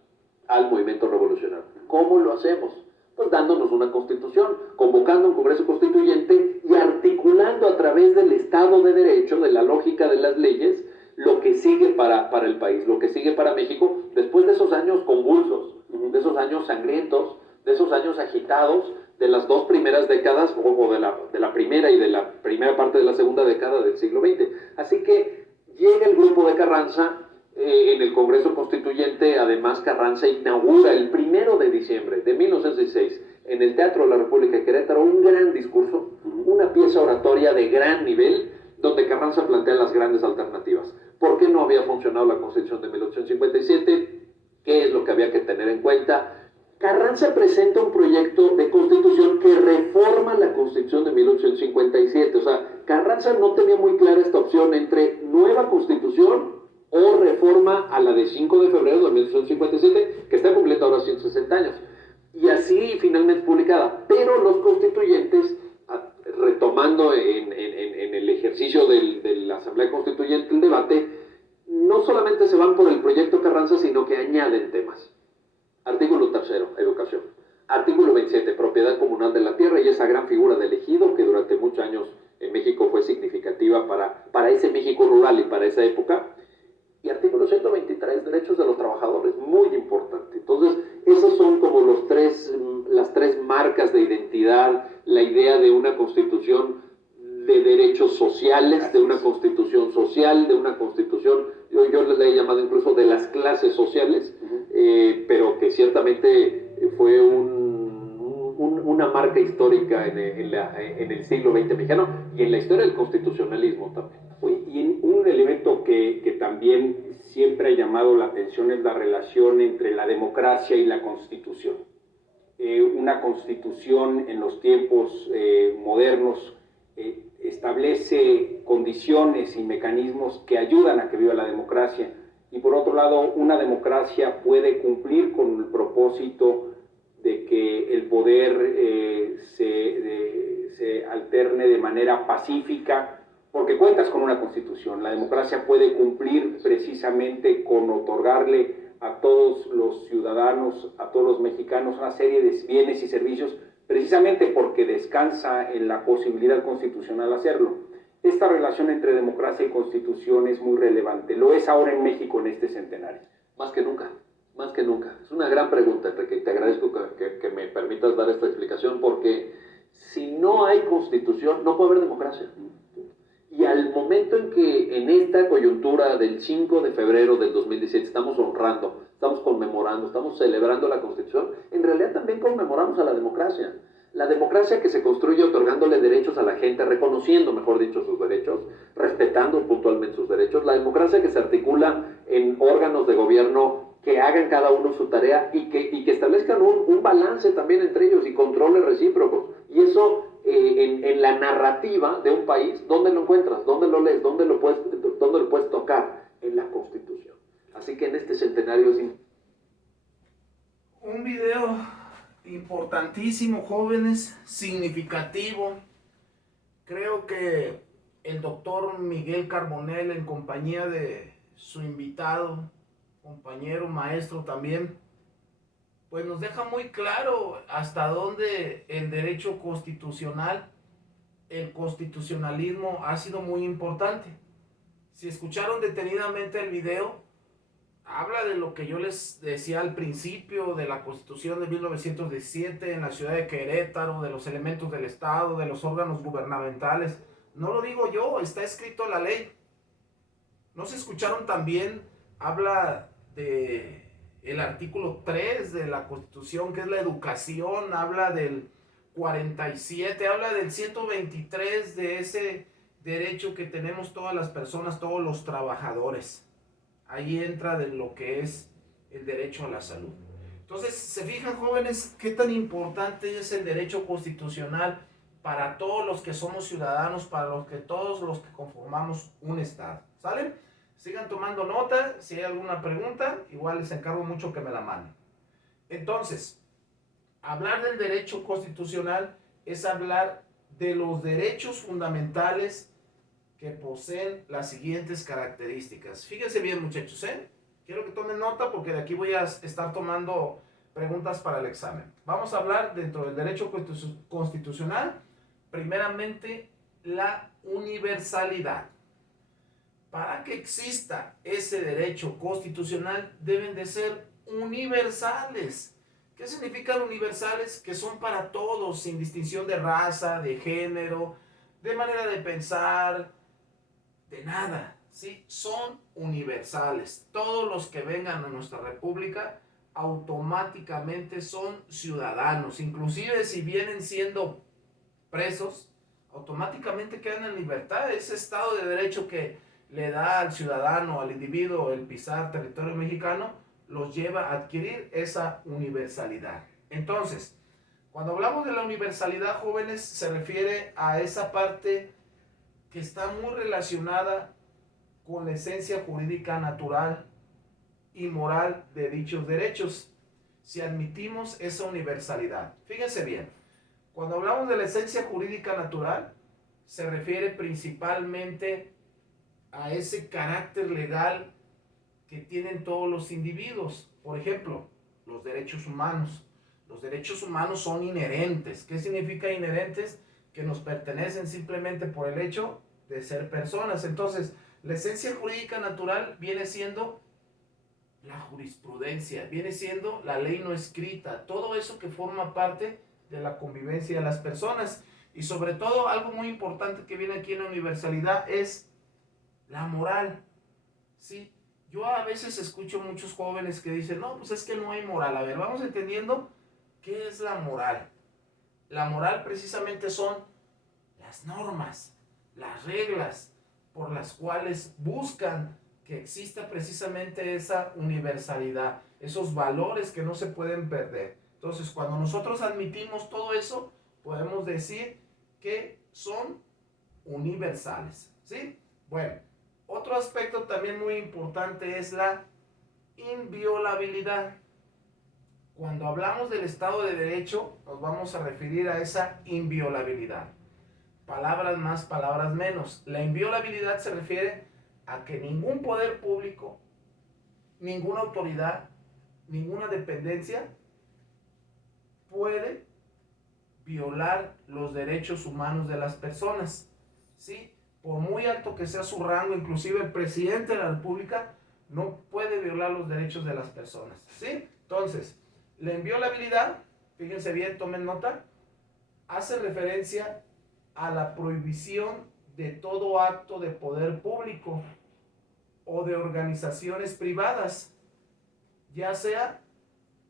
al movimiento revolucionario. ¿Cómo lo hacemos? Pues dándonos una constitución, convocando un Congreso Constituyente y articulando a través del Estado de Derecho, de la lógica de las leyes, lo que sigue para el país, lo que sigue para México, después de esos años convulsos, de esos años sangrientos, de esos años agitados, de las dos primeras décadas, o de la primera y de la primera parte de la segunda década del siglo XX. Así que llega el grupo de Carranza en el Congreso Constituyente. Además, Carranza inaugura el 1 de diciembre de 1916 en el Teatro de la República de Querétaro un gran discurso, una pieza oratoria de gran nivel, donde Carranza plantea las grandes alternativas. ¿Por qué no había funcionado la Constitución de 1857? ¿Qué es lo que había que tener en cuenta? Carranza presenta un proyecto de constitución que reforma la Constitución de 1857. O sea, Carranza no tenía muy clara esta opción entre nueva constitución o reforma forma a la de 5 de febrero de 1857, que está cumpliendo ahora 160 años. Y así finalmente publicada. Pero los constituyentes, retomando en el ejercicio de la Asamblea Constituyente el debate, no solamente se van por el proyecto Carranza, sino que añaden temas. Artículo 3, educación. Artículo 27, propiedad comunal de la tierra, y esa gran figura del ejido que durante muchos años en México fue significativa para ese México rural y para esa época. Y artículo 123, derechos de los trabajadores, muy importante. Entonces, esos son como las tres marcas de identidad, la idea de una constitución de derechos sociales, de una constitución social, de una constitución, yo les he llamado incluso de las clases sociales, pero que ciertamente fue una marca histórica en el siglo XX mexicano y en la historia del constitucionalismo también. Y un elemento que también siempre ha llamado la atención es la relación entre la democracia y la constitución. Una constitución en los tiempos modernos establece condiciones y mecanismos que ayudan a que viva la democracia, y por otro lado una democracia puede cumplir con el propósito de que el poder se alterne de manera pacífica, porque cuentas con una constitución. La democracia puede cumplir precisamente con otorgarle a todos los ciudadanos, a todos los mexicanos, una serie de bienes y servicios, precisamente porque descansa en la posibilidad constitucional hacerlo. Esta relación entre democracia y constitución es muy relevante. Lo es ahora en México en este centenario. Más que nunca, más que nunca. Es una gran pregunta, Enrique, y te agradezco que me permitas dar esta explicación, porque si no hay constitución, no puede haber democracia. Y al momento en que en esta coyuntura del 5 de febrero del 2017 estamos honrando, estamos conmemorando, estamos celebrando la Constitución, en realidad también conmemoramos a la democracia. La democracia que se construye otorgándole derechos a la gente, reconociendo, mejor dicho, sus derechos, respetando puntualmente sus derechos. La democracia que se articula en órganos de gobierno que hagan cada uno su tarea y que establezcan un balance también entre ellos y controles recíprocos. Y eso en la narrativa de un país, ¿dónde lo encuentras? ¿Dónde lo lees? ¿Dónde lo puedes tocar? En la Constitución. Así que en este centenario... Un video importantísimo, jóvenes, significativo. Creo que el doctor Miguel Carbonell, en compañía de su invitado, compañero, maestro también, pues nos deja muy claro hasta dónde el derecho constitucional, el constitucionalismo ha sido muy importante. Si escucharon detenidamente el video, habla de lo que yo les decía al principio, de la Constitución de 1917 en la ciudad de Querétaro, de los elementos del Estado, de los órganos gubernamentales. No lo digo yo, está escrito en la ley. ¿No se escucharon también? Habla de el artículo 3 de la Constitución, que es la educación, habla del 47, habla del 123, de ese derecho que tenemos todas las personas, todos los trabajadores. Ahí entra de lo que es el derecho a la salud. Entonces, ¿se fijan, jóvenes, qué tan importante es el derecho constitucional para todos los que somos ciudadanos, para todos los que conformamos un Estado? ¿Sale? Sigan tomando nota. Si hay alguna pregunta, igual les encargo mucho que me la manden. Entonces, hablar del derecho constitucional es hablar de los derechos fundamentales que poseen las siguientes características. Fíjense bien, muchachos, quiero que tomen nota porque de aquí voy a estar tomando preguntas para el examen. Vamos a hablar dentro del derecho constitucional, primeramente, la universalidad. Para que exista ese derecho constitucional, deben de ser universales. ¿Qué significan universales? Que son para todos, sin distinción de raza, de género, de manera de pensar, de nada, ¿sí? Son universales. Todos los que vengan a nuestra república automáticamente son ciudadanos. Inclusive si vienen siendo presos, automáticamente quedan en libertad. Ese Estado de Derecho que le da al ciudadano, al individuo, el pisar territorio mexicano, los lleva a adquirir esa universalidad. Entonces, cuando hablamos de la universalidad, jóvenes, se refiere a esa parte que está muy relacionada con la esencia jurídica natural y moral de dichos derechos, si admitimos esa universalidad. Fíjense bien, cuando hablamos de la esencia jurídica natural, se refiere principalmente a ese carácter legal que tienen todos los individuos. Por ejemplo, los derechos humanos. Los derechos humanos son inherentes. ¿Qué significa inherentes? Que nos pertenecen simplemente por el hecho de ser personas. Entonces, la esencia jurídica natural viene siendo la jurisprudencia, viene siendo la ley no escrita, todo eso que forma parte de la convivencia de las personas. Y sobre todo, algo muy importante que viene aquí en la universalidad es la moral. ¿Sí? Yo a veces escucho muchos jóvenes que dicen, no, pues es que no hay moral. A ver, vamos entendiendo qué es la moral. La moral precisamente son las normas, las reglas por las cuales buscan que exista precisamente esa universalidad, esos valores que no se pueden perder. Entonces, cuando nosotros admitimos todo eso, podemos decir que son universales, ¿sí? Bueno, otro aspecto también muy importante es la inviolabilidad. Cuando hablamos del Estado de Derecho, nos vamos a referir a esa inviolabilidad. Palabras más, palabras menos. La inviolabilidad se refiere a que ningún poder público, ninguna autoridad, ninguna dependencia puede violar los derechos humanos de las personas, ¿sí? Por muy alto que sea su rango, inclusive el presidente de la República no puede violar los derechos de las personas, ¿sí? Entonces, la inviolabilidad, fíjense bien, tomen nota, hace referencia a la prohibición de todo acto de poder público o de organizaciones privadas, ya sea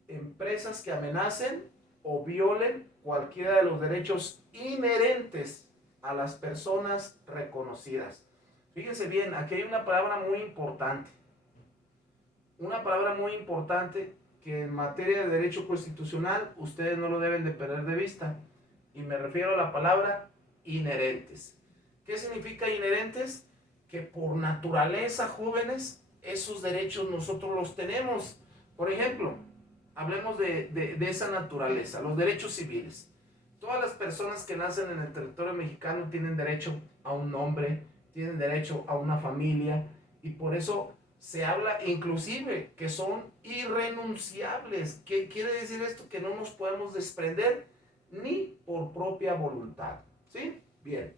empresas que amenacen o violen cualquiera de los derechos inherentes a las personas reconocidas. Fíjense bien, aquí hay una palabra muy importante. Una palabra muy importante que en materia de derecho constitucional ustedes no lo deben de perder de vista. Y me refiero a la palabra inherentes. ¿Qué significa inherentes? Que por naturaleza, jóvenes, esos derechos nosotros los tenemos. Por ejemplo, hablemos de esa naturaleza, los derechos civiles. Todas las personas que nacen en el territorio mexicano tienen derecho a un nombre, tienen derecho a una familia, y por eso se habla inclusive que son irrenunciables. ¿Qué quiere decir esto? Que no nos podemos desprender ni por propia voluntad. ¿Sí? Bien.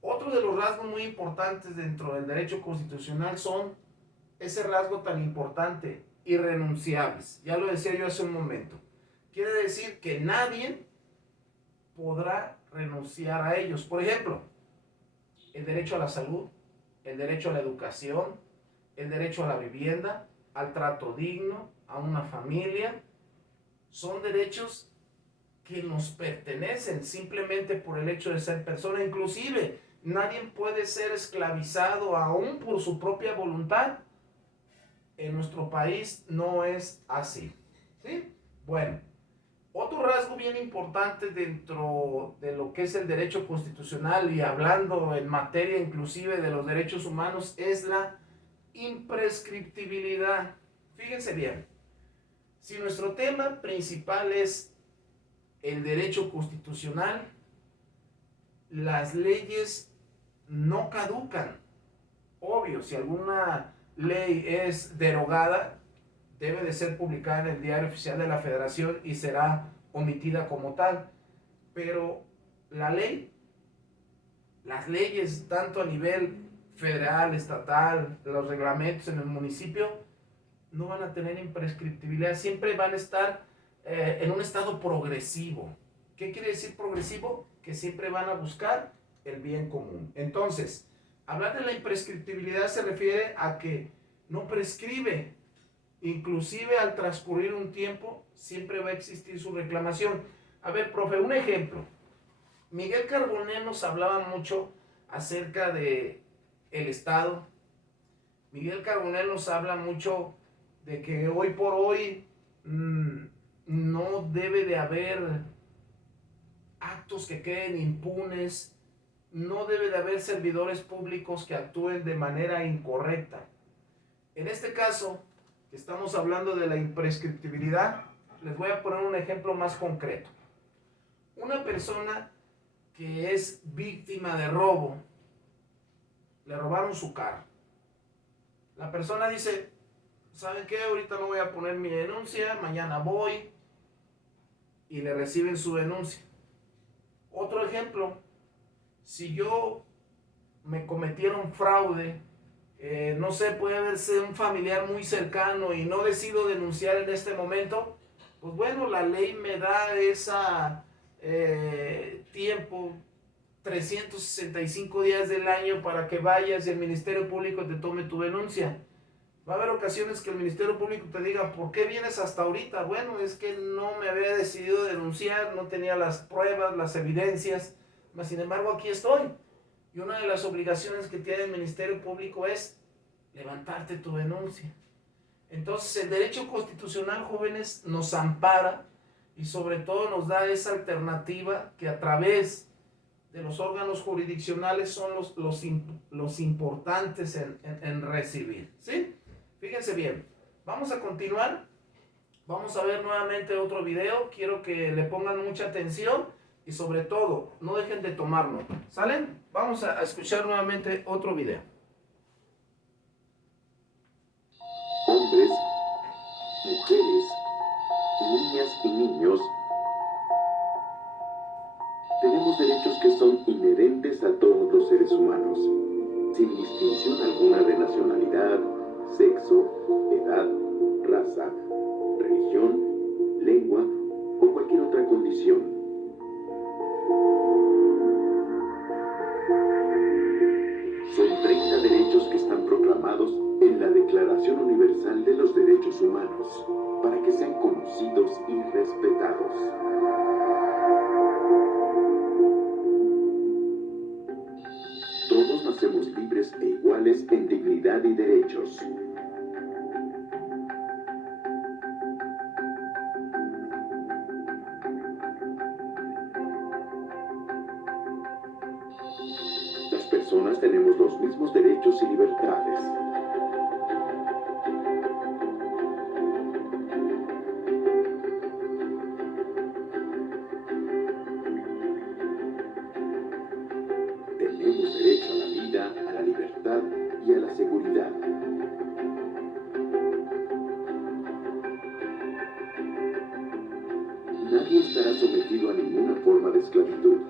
Otro de los rasgos muy importantes dentro del derecho constitucional son ese rasgo tan importante, irrenunciables. Ya lo decía yo hace un momento. Quiere decir que nadie podrá renunciar a ellos. Por ejemplo, el derecho a la salud, el derecho a la educación, el derecho a la vivienda, al trato digno, a una familia, son derechos que nos pertenecen simplemente por el hecho de ser persona. Inclusive, nadie puede ser esclavizado aún por su propia voluntad. En nuestro país no es así, ¿sí? Bueno, otro rasgo bien importante dentro de lo que es el derecho constitucional y hablando en materia inclusive de los derechos humanos es la imprescriptibilidad. Fíjense bien, si nuestro tema principal es el derecho constitucional, las leyes no caducan. Obvio, si alguna ley es derogada, debe de ser publicada en el Diario Oficial de la Federación y será omitida como tal. Pero la ley, las leyes, tanto a nivel federal, estatal, los reglamentos en el municipio, no van a tener imprescriptibilidad, siempre van a estar en un estado progresivo. ¿Qué quiere decir progresivo? Que siempre van a buscar el bien común. Entonces, hablar de la imprescriptibilidad se refiere a que no prescribe. Inclusive al transcurrir un tiempo, siempre va a existir su reclamación. A ver, profe, un ejemplo. Miguel Carbonell nos hablaba mucho acerca de el Estado. Miguel Carbonell nos habla mucho de que hoy por hoy no debe de haber actos que queden impunes, no debe de haber servidores públicos que actúen de manera incorrecta. En este caso, que estamos hablando de la imprescriptibilidad, les voy a poner un ejemplo más concreto. Una persona que es víctima de robo, le robaron su carro. La persona dice, ¿saben qué? Ahorita no voy a poner mi denuncia, mañana voy, y le reciben su denuncia. Otro ejemplo, si yo me cometieron fraude, no sé, puede haberse un familiar muy cercano y no decido denunciar en este momento, pues bueno, la ley me da esa tiempo, 365 días del año para que vayas y el Ministerio Público te tome tu denuncia. Va a haber ocasiones que el Ministerio Público te diga, ¿por qué vienes hasta ahorita? Bueno, es que no me había decidido denunciar, no tenía las pruebas, las evidencias, mas sin embargo aquí estoy. Y una de las obligaciones que tiene el Ministerio Público es levantarte tu denuncia. Entonces el derecho constitucional, jóvenes, nos ampara y sobre todo nos da esa alternativa que a través de los órganos jurisdiccionales son los importantes en recibir, ¿sí? Fíjense bien, vamos a continuar, vamos a ver nuevamente otro video, quiero que le pongan mucha atención y sobre todo no dejen de tomar nota, ¿salen? Vamos a escuchar nuevamente otro video. Hombres, mujeres, niñas y niños, tenemos derechos que son inherentes a todos los seres humanos, sin distinción alguna de nacionalidad, sexo, edad, raza, religión, lengua o cualquier otra condición. Son 30 derechos que están proclamados en la Declaración Universal de los Derechos Humanos, para que sean conocidos y respetados. Todos nacemos libres e iguales en dignidad y derechos. Las personas tenemos los mismos derechos y libertades. Tenemos derecho a la vida, a la libertad y a la seguridad. Nadie estará sometido a ninguna forma de esclavitud.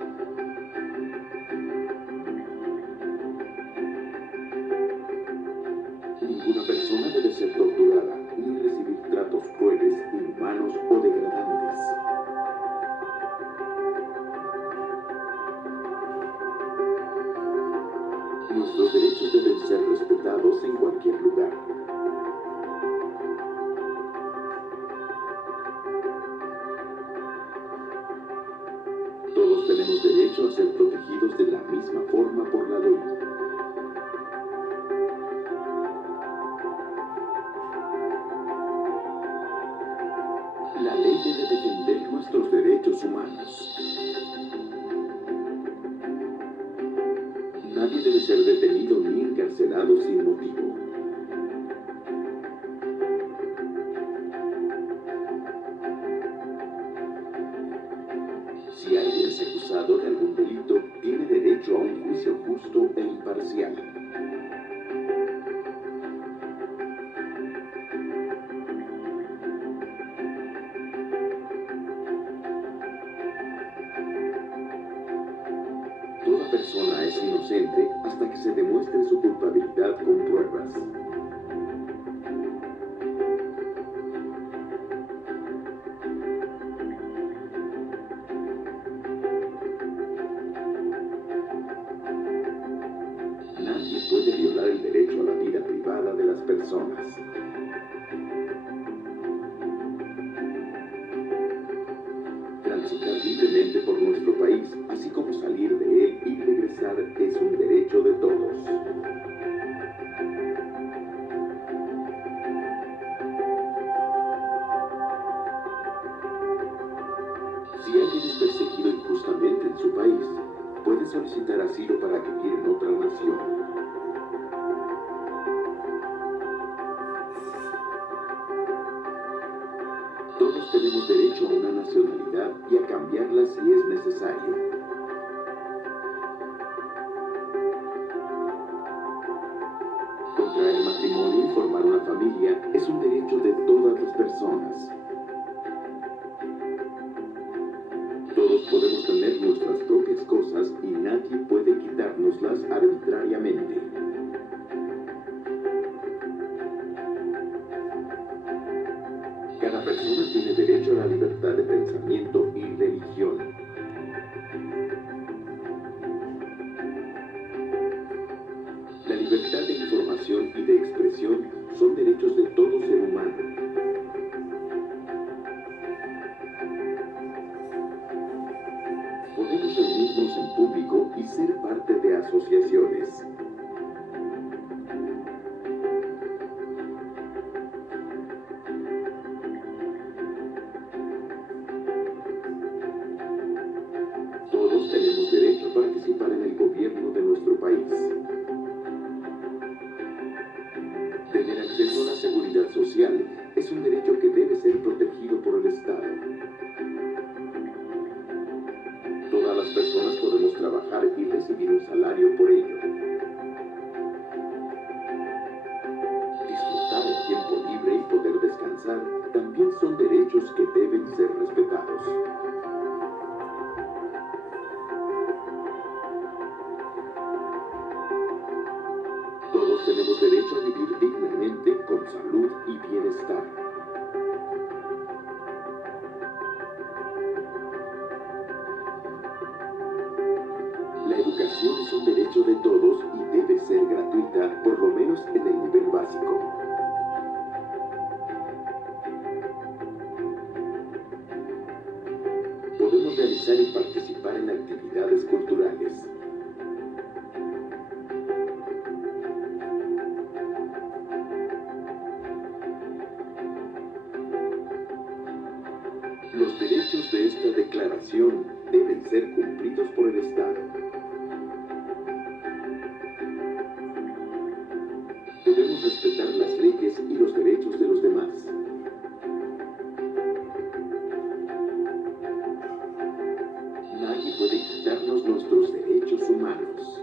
Ninguna persona debe ser torturada ni recibir tratos crueles, inhumanos o degradantes. Nuestros derechos deben ser respetados en cualquier lugar. Todos tenemos derecho a ser protegidos de la misma forma por la ley. La ley debe defender nuestros derechos humanos. Nadie debe ser detenido ni encarcelado sin motivo. Si alguien es acusado de algún delito, tiene derecho a un juicio justo e imparcial. Toda persona es inocente hasta que se demuestre su culpabilidad con pruebas. Nadie puede violar el derecho a la vida privada de las personas. Transitar libremente por nuestro país, así como salir de él y regresar, es un derecho de todos. Todos tenemos derecho a una nacionalidad y a cambiarla si es necesario. Contraer matrimonio y formar una familia es un derecho de todas las personas. Todos podemos tener nuestras propias cosas y nadie puede quitárnoslas arbitrariamente. Cada persona tiene derecho a la libertad de pensamiento y religión. La libertad de información y de expresión son derechos de todo ser humano. Podemos reunirnos en público y ser parte de asociaciones. Todos tenemos derecho a participar en el gobierno de nuestro país. Tener acceso a la seguridad social es un derecho que debe ser protegido por el Estado. Todas las personas podemos trabajar y recibir un salario por ello. Disfrutar el tiempo libre y poder descansar también son derechos que deben ser respetados. Todos tenemos derecho a vivir dignamente, con salud y bienestar. La educación es un derecho de todos y debe ser gratuita, por lo menos en el nivel básico. Podemos realizar y participar en actividades culturales. Los derechos de esta declaración deben ser cumplidos por el Estado. Debemos respetar las leyes y los derechos de los demás. Nadie puede quitarnos nuestros derechos humanos.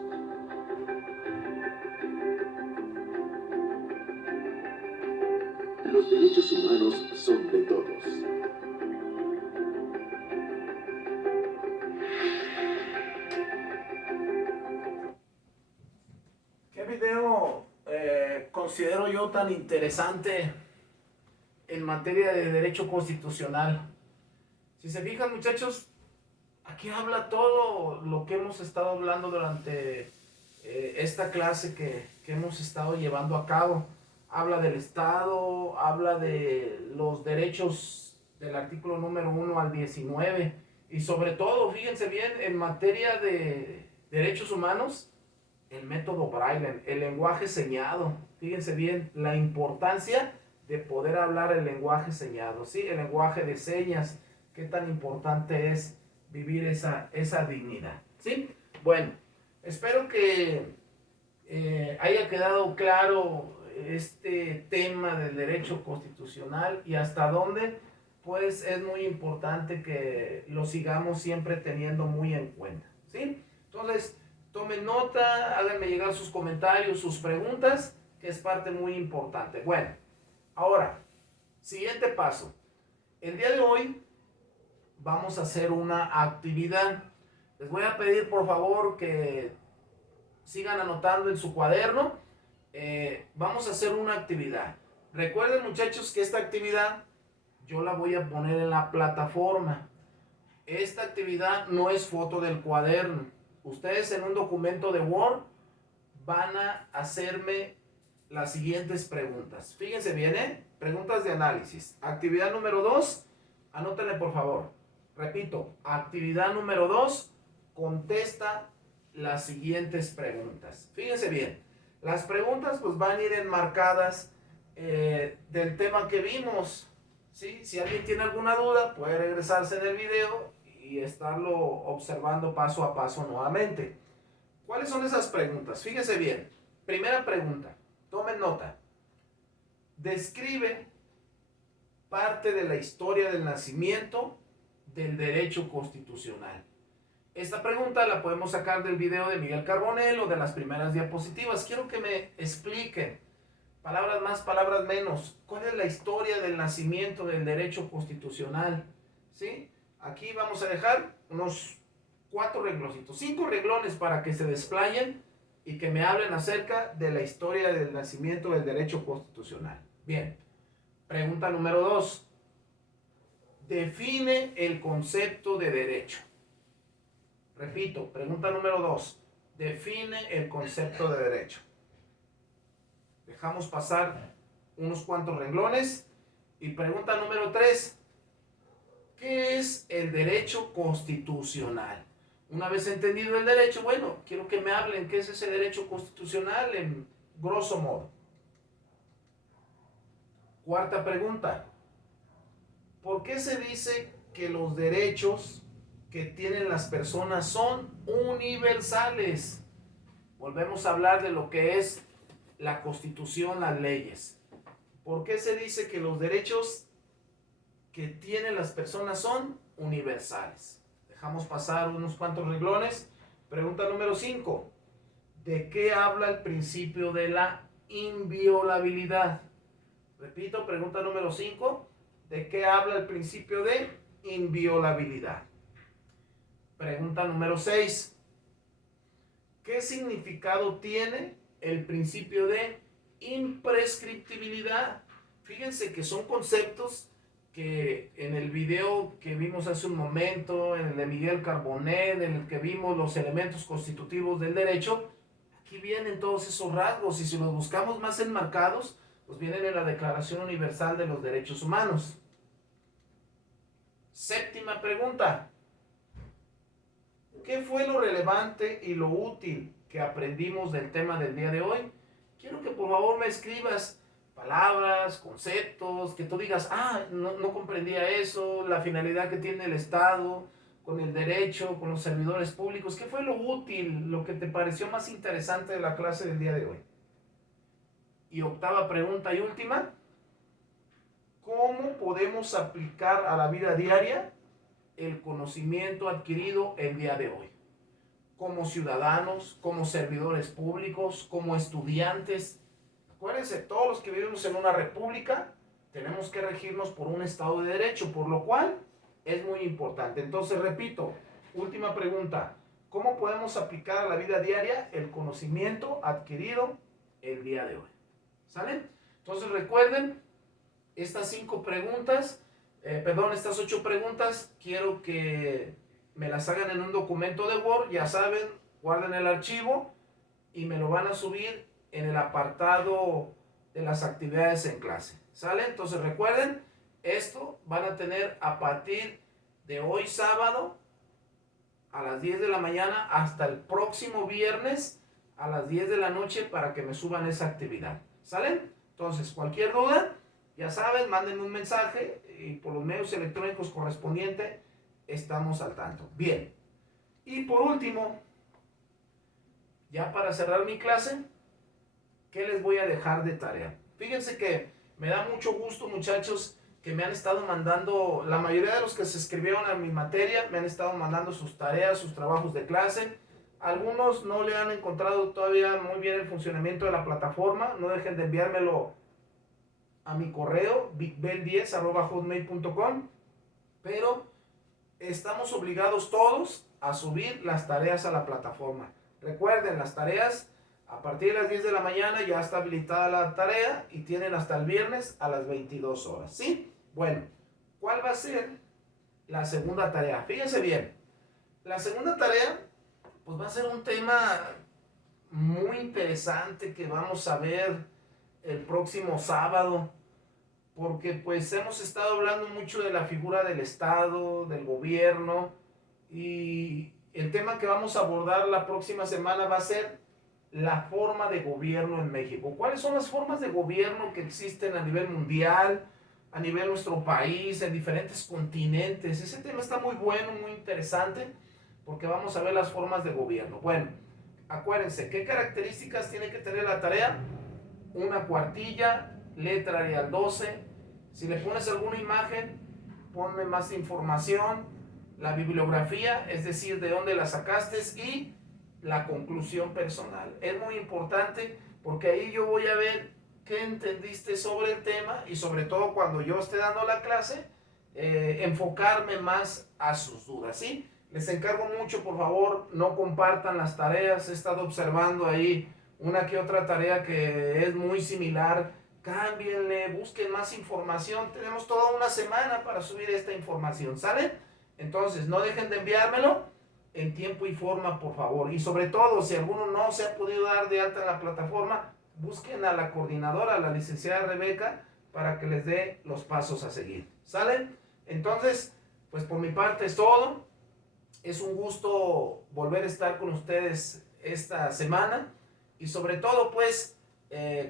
Los derechos humanos son de todos. ¿Qué video considero yo tan interesante en materia de derecho constitucional? Si se fijan, muchachos, aquí habla todo lo que hemos estado hablando durante esta clase que hemos estado llevando a cabo. Habla del Estado, habla de los derechos del artículo número 1 al 19 y sobre todo, fíjense bien, en materia de derechos humanos, el método Braille, el lenguaje señado. Fíjense bien la importancia de poder hablar el lenguaje señado, ¿sí? El lenguaje de señas, qué tan importante es vivir esa dignidad, ¿sí? Bueno, espero que haya quedado claro este tema del derecho constitucional y hasta dónde pues es muy importante que lo sigamos siempre teniendo muy en cuenta, ¿sí? Entonces, tomen nota, háganme llegar sus comentarios, sus preguntas, que es parte muy importante. Bueno, ahora, siguiente paso. El día de hoy vamos a hacer una actividad. Les voy a pedir por favor que sigan anotando en su cuaderno. Vamos a hacer una actividad. Recuerden, muchachos, que esta actividad yo la voy a poner en la plataforma. Esta actividad no es foto del cuaderno. Ustedes en un documento de Word van a hacerme las siguientes preguntas. Fíjense bien, preguntas de análisis. Actividad número 2, anótenle por favor. Repito, actividad número 2, contesta las siguientes preguntas. Fíjense bien, las preguntas pues van a ir enmarcadas del tema que vimos, ¿sí? Si alguien tiene alguna duda, puede regresarse en el video y estarlo observando paso a paso nuevamente. ¿Cuáles son esas preguntas? Fíjense bien. Primera pregunta, tomen nota. Describe parte de la historia del nacimiento del derecho constitucional? Esta pregunta la podemos sacar del video de Miguel Carbonell o de las primeras diapositivas. Quiero que me expliquen, palabras más, palabras menos, cuál es la historia del nacimiento del derecho constitucional. ¿Sí? Aquí vamos a dejar unos 4 rengloncitos, 5 renglones para que se desplayen y que me hablen acerca de la historia del nacimiento del derecho constitucional. Bien, pregunta número 2. Define el concepto de derecho. Repito, pregunta número 2. Define el concepto de derecho. Dejamos pasar unos cuantos renglones. Y pregunta número 3. ¿Qué es el derecho constitucional? Una vez entendido el derecho, bueno, quiero que me hablen qué es ese derecho constitucional en grosso modo. Cuarta pregunta. ¿Por qué se dice que los derechos que tienen las personas son universales? Volvemos a hablar de lo que es la Constitución, las leyes. ¿Por qué se dice que los derechos que tienen las personas son universales? Dejamos pasar unos cuantos renglones. Pregunta número 5. ¿De qué habla el principio de la inviolabilidad? Repito, pregunta número 5. ¿De qué habla el principio de inviolabilidad? Pregunta número 6. ¿Qué significado tiene el principio de imprescriptibilidad? Fíjense que son conceptos que en el video que vimos hace un momento, en el de Miguel Carbonell, en el que vimos los elementos constitutivos del derecho, aquí vienen todos esos rasgos, y si los buscamos más enmarcados, pues vienen en la Declaración Universal de los Derechos Humanos. Séptima pregunta. ¿Qué fue lo relevante y lo útil que aprendimos del tema del día de hoy? Quiero que por favor me escribas palabras, conceptos, que tú digas, no comprendía eso, la finalidad que tiene el Estado con el derecho, con los servidores públicos. ¿Qué fue lo útil, lo que te pareció más interesante de la clase del día de hoy? Y octava pregunta y última, ¿cómo podemos aplicar a la vida diaria el conocimiento adquirido el día de hoy? Como ciudadanos, como servidores públicos, como estudiantes. Acuérdense, todos los que vivimos en una república tenemos que regirnos por un Estado de Derecho, por lo cual es muy importante. Entonces, repito, última pregunta. ¿Cómo podemos aplicar a la vida diaria el conocimiento adquirido el día de hoy? ¿Sale? Entonces, recuerden, estas 8 preguntas, quiero que me las hagan en un documento de Word. Ya saben, guarden el archivo y me lo van a subir en el apartado de las actividades en clase. ¿Sale? Entonces recuerden, esto van a tener a partir de hoy sábado a las 10 de la mañana hasta el próximo viernes a las 10 de la noche para que me suban esa actividad. ¿Sale? Entonces, cualquier duda, ya saben, mándenme un mensaje y por los medios electrónicos correspondientes estamos al tanto. Bien. Y por último, ya para cerrar mi clase, ¿qué les voy a dejar de tarea? Fíjense que me da mucho gusto, muchachos, que me han estado mandando, la mayoría de los que se inscribieron a mi materia, me han estado mandando sus tareas, sus trabajos de clase. Algunos no le han encontrado todavía muy bien el funcionamiento de la plataforma. No dejen de enviármelo a mi correo, bigbel10@hotmail.com. Pero estamos obligados todos a subir las tareas a la plataforma. Recuerden, las tareas a partir de las 10 de la mañana ya está habilitada la tarea y tienen hasta el viernes a las 22 horas. ¿Sí? Bueno, ¿cuál va a ser la segunda tarea? Fíjense bien. La segunda tarea, pues va a ser un tema muy interesante que vamos a ver el próximo sábado. Porque pues hemos estado hablando mucho de la figura del Estado, del gobierno. Y el tema que vamos a abordar la próxima semana va a ser la forma de gobierno en México. ¿Cuáles son las formas de gobierno que existen a nivel mundial, a nivel de nuestro país, en diferentes continentes? Ese tema está muy bueno, muy interesante, porque vamos a ver las formas de gobierno. Bueno, acuérdense, ¿qué características tiene que tener la tarea? Una cuartilla, letra Arial 12, Si le pones alguna imagen, ponme más información, la bibliografía, es decir, de dónde la sacaste y la conclusión personal. Es muy importante porque ahí yo voy a ver qué entendiste sobre el tema y sobre todo cuando yo esté dando la clase, enfocarme más a sus dudas, ¿sí? Les encargo mucho, por favor, no compartan las tareas. He estado observando ahí una que otra tarea que es muy similar. Cámbienle, busquen más información. Tenemos toda una semana para subir esta información, ¿sale? Entonces, no dejen de enviármelo en tiempo y forma, por favor. Y sobre todo, si alguno no se ha podido dar de alta en la plataforma, busquen a la coordinadora, a la licenciada Rebeca, para que les dé los pasos a seguir, ¿sale? Entonces, pues por mi parte es todo. Es un gusto volver a estar con ustedes esta semana y sobre todo pues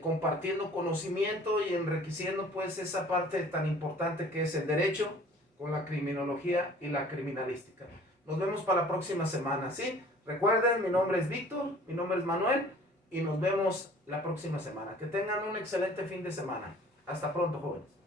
compartiendo conocimiento y enriqueciendo pues esa parte tan importante que es el derecho con la criminología y la criminalística. Nos vemos para la próxima semana, ¿sí? Recuerden, mi nombre es Víctor, mi nombre es Manuel y nos vemos la próxima semana. Que tengan un excelente fin de semana. Hasta pronto, jóvenes.